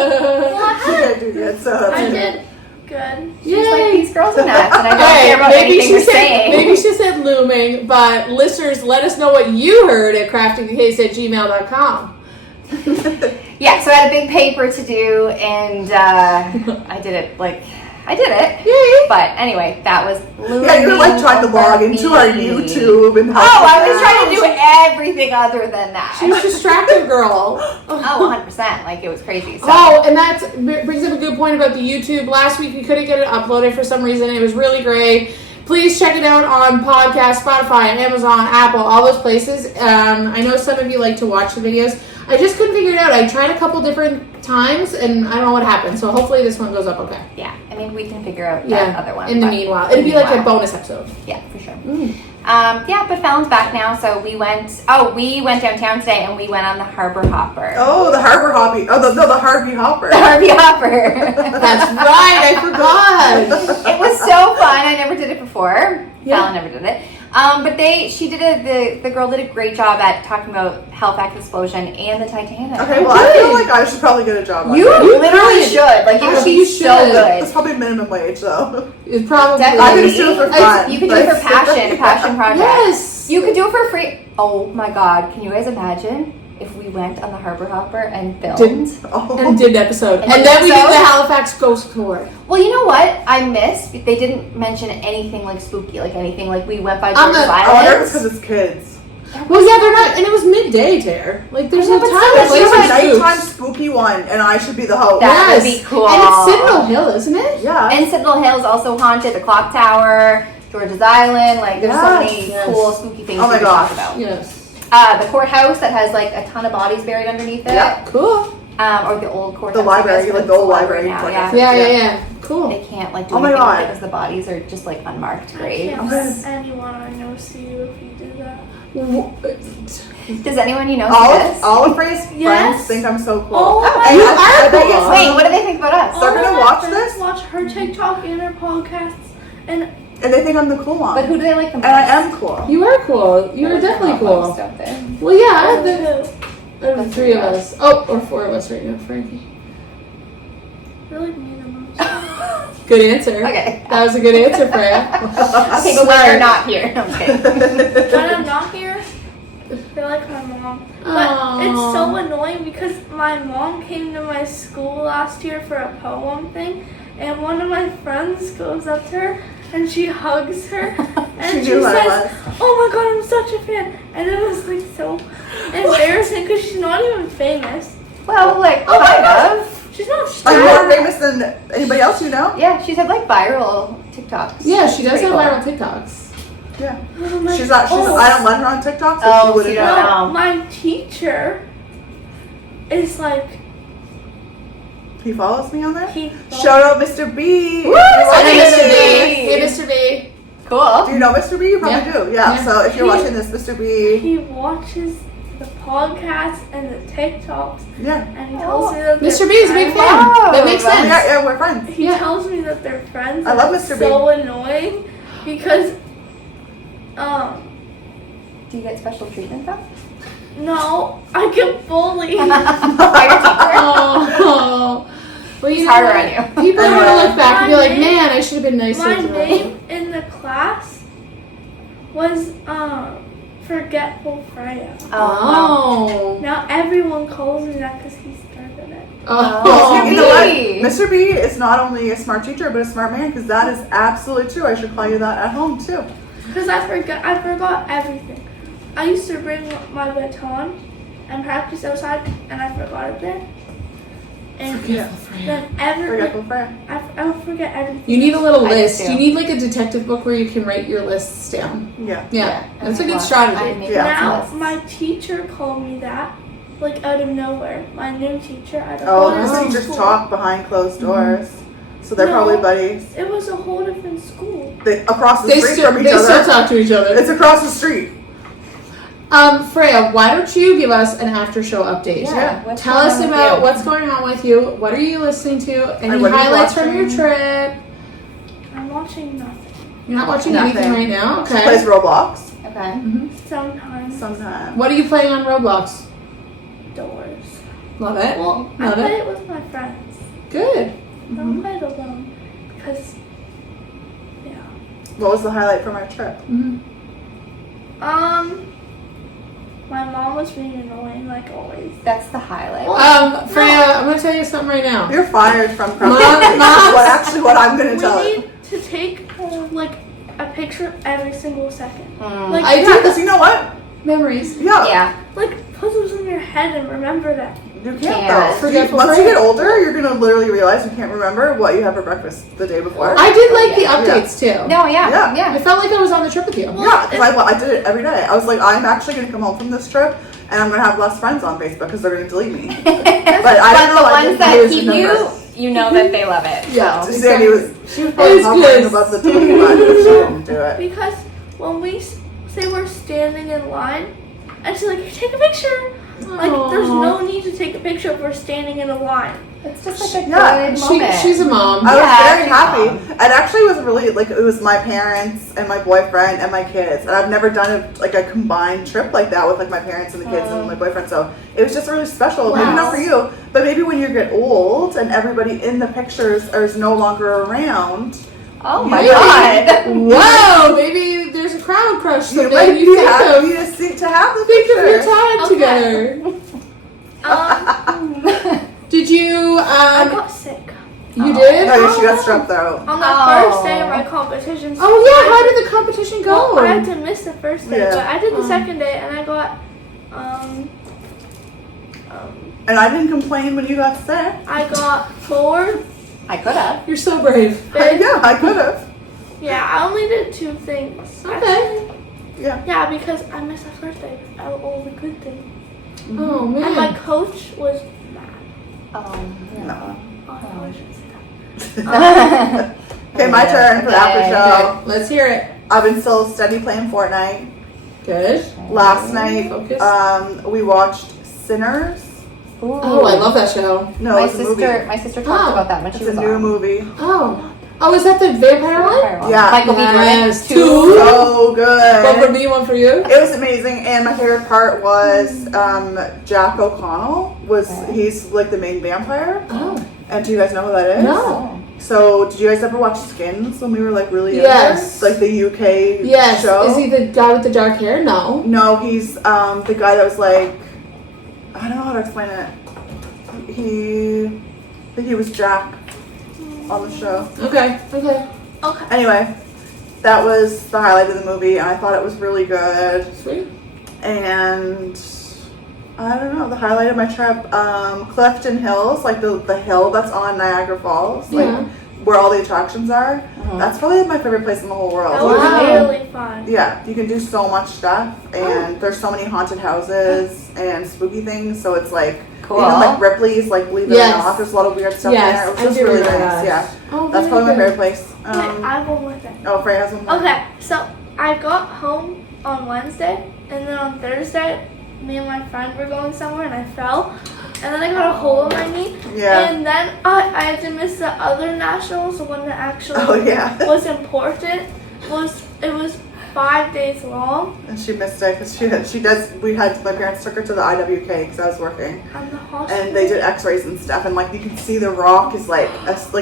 She didn't do good. So I did good. She's like, these girls are nuts, and I don't Hey, care about anything they're saying. Maybe she said looming, but listeners, let us know what you heard at craftingthecase@gmail.com. Yeah, so I had a big paper to do, and I did it. Yay! But anyway, that was looming. yeah, you're like trying to over log into me. our YouTube and help. Oh, I us was out. trying to do everything other than that. She was distracted, girl. Oh, 100%. Like, it was crazy. So. Oh, and that brings up a good point about the YouTube. Last week we couldn't get it uploaded for some reason. It was really great. Please check it out on podcast, Spotify, Amazon, Apple, all those places. I know some of you like to watch the videos. I just couldn't figure it out. I tried a couple different times, and I don't know what happened. So hopefully this one goes up okay. Yeah, I mean, we can figure out that other one. In the but- meanwhile. It'd be like a bonus episode. Yeah, for sure. Yeah, but Fallon's back now, so we went downtown today, and we went on the Harbor Hopper. Oh, the Harbor Hoppy. Oh, the Harvey Hopper. The Harvey Hopper. That's right, I forgot. It was so fun. I never did it before. Yeah. Fallon never did it. But the girl did a great job at talking about Halifax explosion and the Titanic. Okay, well, I feel like I should probably get a job on You that. literally could. should. Like, it would Actually, be you so should. It's good. probably minimum wage, though. It's probably. Definitely. I could just do it for fun. You could do it for passion, a passion project. Yes. You could do it for free. Oh my God. Can you guys imagine if we went on the Harbor Hopper and filmed? Didn't. Oh. And did an episode. And And then we did episode? the Halifax Ghost Tour. Well, you know what? I missed. They didn't mention anything like spooky, like anything like we went by On George's the- I wonder if it's Island. because it's kids. Well, yeah, they're not, and it was midday, Tare. Like, there's I no know, but time still, or it's place It's for a nighttime spooks. spooky one, and I should be the host. That would be cool. And it's Sentinel Hill, isn't it? Yeah. And Sentinel Hill is also haunted. The Clock Tower, George's Island. Like, there's so many Yes. cool spooky things Oh my we could talk gosh. about. Yes. The courthouse that has like a ton of bodies buried underneath it. Yeah. Cool. Or the old courthouse. The library, I guess, like but the old it's library now. courthouse. Yeah. Yeah. Cool. They can't like do Oh my anything with God. it because the bodies are just like unmarked I graves. can't Okay. let anyone I know see you if you do that. Does anyone you know see All this? all of Freya's friends Yes. think I'm so cool. Oh my And You I are bet cool. Wait, what do they think about us? They're All gonna of my watch friends this? Watch her TikTok and her podcasts, and And they think I'm the cool one. But who do they like the most? And I am cool. You are cool. You are definitely cool. Don't they? Well, yeah, there are 3 of us. Oh, or 4 of us right now, Frankie. I like me the most. Good answer. Okay. That was a good answer, Freya. Okay, but when you're not here. No, I'm kidding. When I'm not here, they like my mom. But it's so annoying because my mom came to my school last year for a poem thing, and one of my friends goes up to her and she hugs her and she says, "Oh my god, I'm such a fan," and it was like so embarrassing because she's not even famous. Well, like, kind of. She's not. Are you more famous than anybody else you know? Yeah, she's had like viral TikToks. Yeah, she does Pretty have cool. viral TikToks. Yeah. Oh She's not. I don't let her on TikTok, so Oh, she wouldn't so you know. don't No, know. my teacher is like He follows me on there. he. Shout out Mr. B. Woo! Hey, Mr. Mr. B. B. Hey, Mr. B. Cool. Do you know Mr. B? You probably Yeah. do. Yeah. Yeah. So if you're watching this, Mr. B. He watches the podcasts and the TikToks, Yeah. and he tells me that they're Mr. B is a big friends. fan. Wow. That makes sense. Yeah, we're friends. He Yeah. tells me that they're friends. I and love it's Mr. B. So annoying because Do you get special treatment though? no, I get bullied. By your teacher? Oh. Well, you It's know harder what? on you. People are gonna look back and be like, My name- man, I should have been nicer My to her. name in the class was Forgetful Freya. Oh. Now everyone calls me that because he started it. Oh. You know what? B. Mr. B is not only a smart teacher, but a smart man, because that is absolutely true. I should call you that at home, too. Because I forgot everything. I used to bring my baton and practice outside, and I forgot it there. And Yeah. then Forgetful Freya. I'll forget everything. You need a little I do list. too. You need like a detective book where you can write your lists down. Yeah. Yeah, that's a good I strategy. make Yeah. Now lists. my teacher called me that, like out of nowhere. My new teacher. I don't Oh, know. because Oh. teachers talk behind closed doors. So they're No. probably buddies. It was a whole different school. They across the They street still from each they still other. talk to each other. It's across the street. Freya, why don't you give us an after show update? Yeah. What's Tell going us on with about you? what's going on with you. What are you listening to? Any what are you highlights from your watching? trip? I'm watching nothing. You're not watching Nothing. anything right now? She plays Okay. Roblox Okay. Sometimes sometimes. What are you playing on Roblox? doors. Love it. Well, I Love play it. it with my friends. Good. I don't play it alone because, yeah. What was the highlight from our trip? My mom was being annoying like always. That's the highlight. Freya, I'm gonna tell you something right now. You're fired from Mom- Crumpet. what I'm gonna We tell you. need to take like a picture every single second. Like, I Yeah, do because you know what? memories. Yeah. Yeah. like put those in your head and remember that. You can't Can't. though. Forgetful Once you Freya. get older, you're gonna literally realize you can't remember what you had for breakfast the day before. I did like the Yeah. updates too. No, yeah. Yeah. Yeah. I felt like I was on the trip with you. Yeah, because I did it every day. I was like, I'm actually gonna come home from this trip, and I'm gonna have less friends on Facebook because they're gonna delete me. But I don't know. the I ones didn't that lose keep the you, numbers. you know that they love it. Yeah. So. Sandy she was It was hovering good. above the delete button, but she didn't do it. Because when we say we're standing in line, and she's like, take a picture. Like, there's no need to take a picture if we're standing in a line. It's just like a Yeah. good moment. She's a mom. I was Yeah, very she's happy. mom. It actually was really like it was my parents and my boyfriend and my kids, and I've never done a combined trip like that with like my parents and the kids and my boyfriend. So it was just really special. Maybe not for you, but maybe when you get old and everybody in the pictures is no longer around. Oh You my might- god. Whoa, maybe there's a crowd crush You someday. might You be think happy of, to have the think of your picture. time Okay. together. Did you? I got sick. You did? No, she got strep throat. On the Oh. first day of my competition. Oh yeah. How did the competition go? Well, I had to miss the first day, Yeah. but I did the second day, and I got, And I didn't complain when you got sick. I got 4th, I could have. You're so brave. 5th. Yeah, I could have. Yeah, I only did 2 things. Okay. Actually. Yeah. Yeah, because I missed the first day. All the good things. Oh And my man. coach was mad. No. Oh, I shouldn't say that. Okay, my turn for the after show. Okay, let's hear it. I've been still steady playing Fortnite. Good. Last night, Focus. we watched Sinners. Oh, I love that show. No, my it's a movie. sister talked Oh, about that when It's she a was new on. movie. Oh. Oh, is that the vampire one? Yeah. Michael B. Yes, Jordan. two. So good. One for me, one for you. It was amazing, and my favorite part was Jack O'Connell. He's like the main vampire. Oh. And do you guys know who that is? No. So, did you guys ever watch Skins when we were like really Yes. younger? Like the UK Yes. show? Is he the guy with the dark hair? No. No, he's the guy that was like, I don't know how to explain it. I think he was Jack on the show. Okay. Anyway, that was the highlight of the movie, and I thought it was really good. Sweet. And I don't know, the highlight of my trip, Clifton Hills, like the hill that's on Niagara Falls, like Yeah. where all the attractions are. That's probably my favorite place in the whole world. That was Wow. really fun. Yeah, you can do so much stuff, and there's so many haunted houses and spooky things. So it's like Cool. even like Ripley's, like believe it Yes. or not, there's a lot of weird stuff Yes, there. It I was just do really remember nice. that. Yeah, Oh, that's very probably my good. favorite place. Wait, I have one more thing. Oh, Freya has one more. Okay, so I got home on Wednesday, and then on Thursday, me and my friend were going somewhere, and I fell, and then I got a hole in my knee, Yeah. and then I had to miss the other nationals, the one that actually Oh yeah. was important. It was 5 days long. And she missed it because my parents took her to the IWK because I was working. And the hospital. And they did x-rays and stuff, and like you can see the rock is like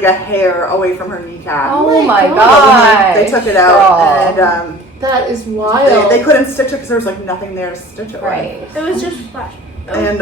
a hair away from her kneecap. Oh my God. god. They took it out, and That is wild. they couldn't stitch it because there was like nothing there to stitch it. Right. It was just flash. And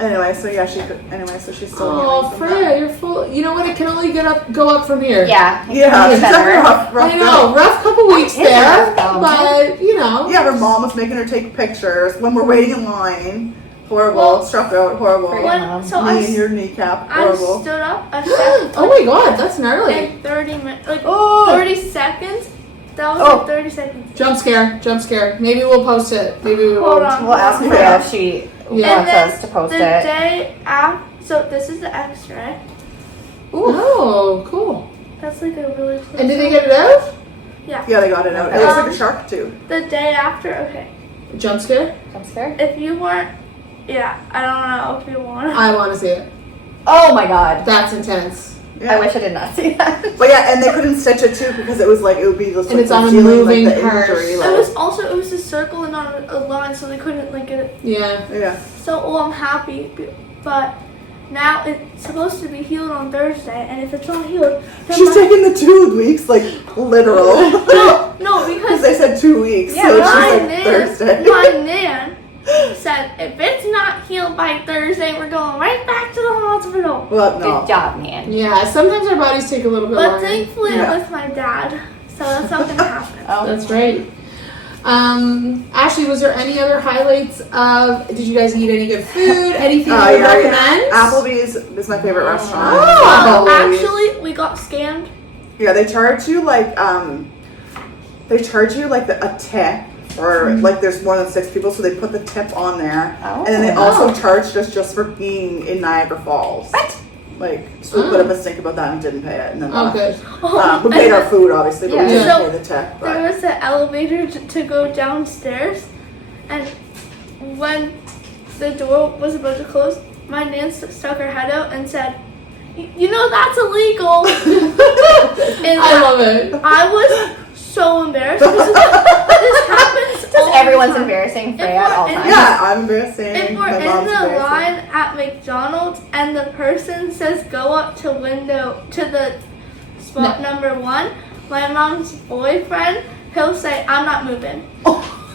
anyway, so yeah, so she's still. Oh, healing from Freya, that. you're full. You know what? It can only go up from here. Yeah. Yeah, It's she's having better. a rough I know, rough couple weeks It is a there, rough go. but you know. Yeah, her mom was making her take pictures when we're waiting in line. Horrible, Well, struck out, horrible. Freya. So Knee in your kneecap, I horrible. stood up a second. Oh my god, that's gnarly. In 30 minutes, like Oh. 30 seconds. That was Oh. like 30 seconds. Jump scare. Maybe we'll post it. Maybe we Hold will. on. We'll ask Freya if she Yeah. wants us to post the it. day after, so this is the X-ray. Oh, cool. That's like a really cool. And did they get it out? Yeah, they got it out. It looks like a shark tooth. The day after, okay. Jump scare? I'm scared. If you weren't, yeah, I don't know if you want to. I want to see it. Oh my god. That's intense. Yeah. I wish I did not see that. But yeah, and they couldn't stitch it too because it was like it would be just And like it's on a concealing, moving like, the part. injury. It Like, was a circle and not a line, so they couldn't like get it. Yeah. yeah. So, I'm happy, but now it's supposed to be healed on Thursday, and if it's not healed, then She's taking the 2 weeks, like literal. no, Because because they said 2 weeks, Yeah, so my she's like nan, Thursday. my nan said if it's not healed by Thursday, we're going right back to the hospital. Well, no. Good job, man. Yeah, sometimes our bodies take a little bit But longer. thankfully, Yeah. it was my dad, so that's not gonna happen. Oh. That's right. Ashley, was there any other highlights of, did you guys eat any good food? Anything you would recommend? Applebee's is my favorite restaurant. Oh. Always. Actually, we got scammed. Yeah, they charge you like a tip, or like there's more than 6 people, so they put the tip on there, Oh. and then they also charged us just for being in Niagara Falls. What? Like, so we put up a stink about that and didn't pay it, and then Oh, left. good. We paid our food obviously, but we Yeah. didn't So, pay the tip. There But was an elevator to go downstairs, and when the door was about to close, my nan stuck her head out and said, "You know that's illegal." And I love it. I was so embarrassed. This happens. Just all the everyone's time. embarrassing Freya If at we're all in- times. yeah, I'm embarrassing. If we're My in mom's the embarrassing. line at McDonald's and the person says go up to the spot number 1, my mom's boyfriend, he'll say, "I'm not moving."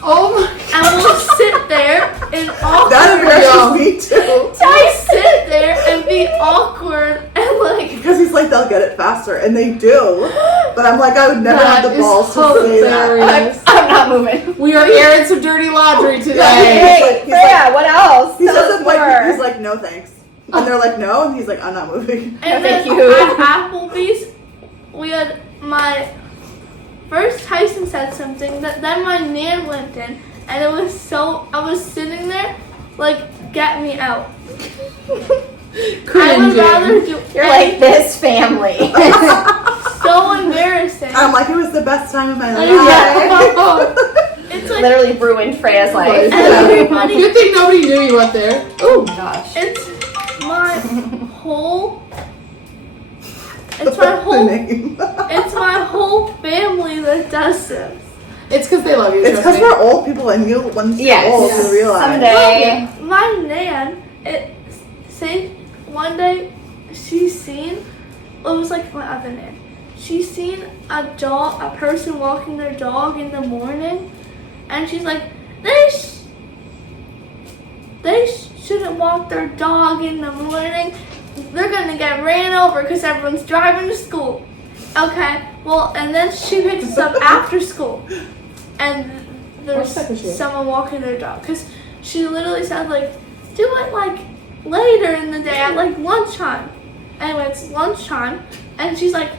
Oh my And we'll sit there in awkward. That embarrasses me too. I sit there and be awkward and like. Because he's like, they'll get it faster, and they do. But I'm like, I would never That have the is balls to say that. hilarious. I'm not moving. We are airing some dirty laundry today. Hey, he's Freya, what else? He Tell says us it like, more. he's like, no thanks. And they're like, no, and he's like, I'm not moving. And thank then you. at Applebee's, we had first Tyson said something, then my nan went in, and it was so, I was sitting there, like, get me out. I would rather do You're like this family. so embarrassing. I'm like, it was the best time of my life. Yeah. It's like, Literally ruined Freya's life. everybody, Good thing nobody knew you up there. Oh gosh. it's my whole It's my The whole name. it's my whole family that does this. It's because they love you. It's because we're old people and you once you're Yes. old you realize. Someday. My nan, say one day she's seen, it was like my other nan. She's seen a person walking their dog in the morning, and she's like, they shouldn't walk their dog in the morning. They're gonna get ran over because everyone's driving to school. Okay, well, and then she picks us up after school, and there's someone walking their dog because she literally said like, do it like later in the day at like lunchtime. Anyway, it's lunchtime, and she's like,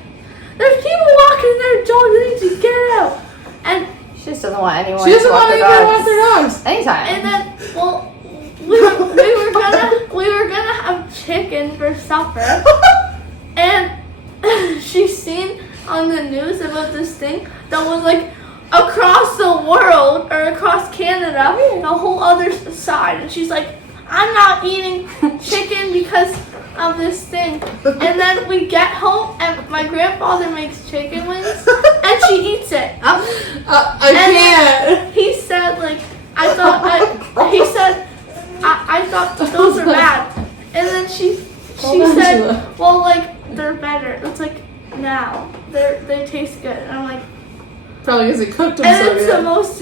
there's people walking their dog. They need to get out. And She just doesn't want anyone She doesn't to walk want their anyone to dogs. walk their dogs. Anytime. and then well, we were gonna have chicken for supper, and she's seen on the news about this thing that was like across the world or across Canada, the whole other side, and she's like, I'm not eating chicken because of this thing. And then we get home and my grandfather makes chicken wings and she eats it. I And can't. then he said like, I thought those are bad. And then she Hold on, said, Sheila. well, like they're better. It's like now they taste good. And I'm like, Probably because it cooked them and so it's the good. most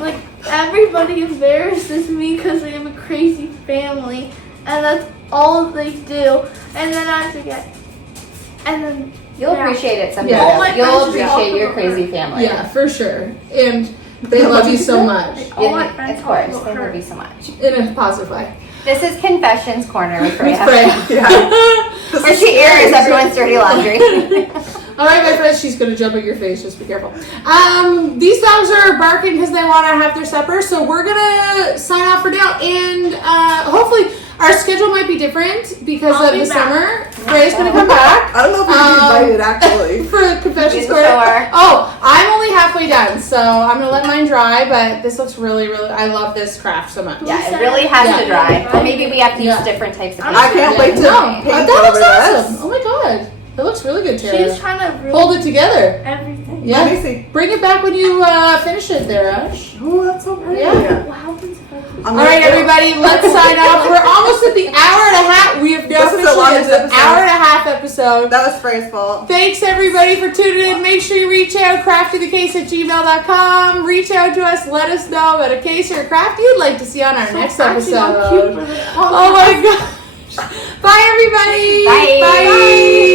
like everybody embarrasses me because they have a crazy family, and that's all they do. And then I forget. And then You'll yeah. appreciate it someday. Yeah. All my You'll friends appreciate talk your about crazy her. family. Yeah, for sure. And they love you so much All my friends of talk course, about they her. love you so much. in a positive way. This is Confessions Corner with Freya. Freya. Where she airs everyone's dirty laundry. All right, my friends, she's going to jump in your face. Just be careful. These dogs are barking because they want to have their supper. So we're going to sign off for now. And hopefully our schedule might be different because I'll of be the back. summer. Freya's going to come back. I don't know if we'd be invited actually. For Confessions Sure. Corner. Oh, I'm only halfway done, so I'm going to let mine dry. But this looks really, really, I love this craft so much. Yeah, it really has to dry. Yeah. Or maybe we have to use Yeah. different types of I paper. can't wait to No, paint that over looks this. awesome. Oh my god. It looks really good, Tara. She's trying to ruin Hold it together. everything. Yeah. Let me see. Bring it back when you finish it there, Ash. Oh, that's so pretty. Yeah. What happens if I do I'm All right, gonna- everybody, let's sign off. We're almost at the hour and a half. We have now This is the officially longest at the episode. hour and a half episode. That was Freya's fault. Thanks, everybody, for tuning in. Make sure you reach out, craftythecase@gmail.com. Reach out to us. Let us know about a case or a craft you'd like to see on our next Actually, I'm cute episode. for the Oh, my gosh. Bye, everybody. Bye. Bye.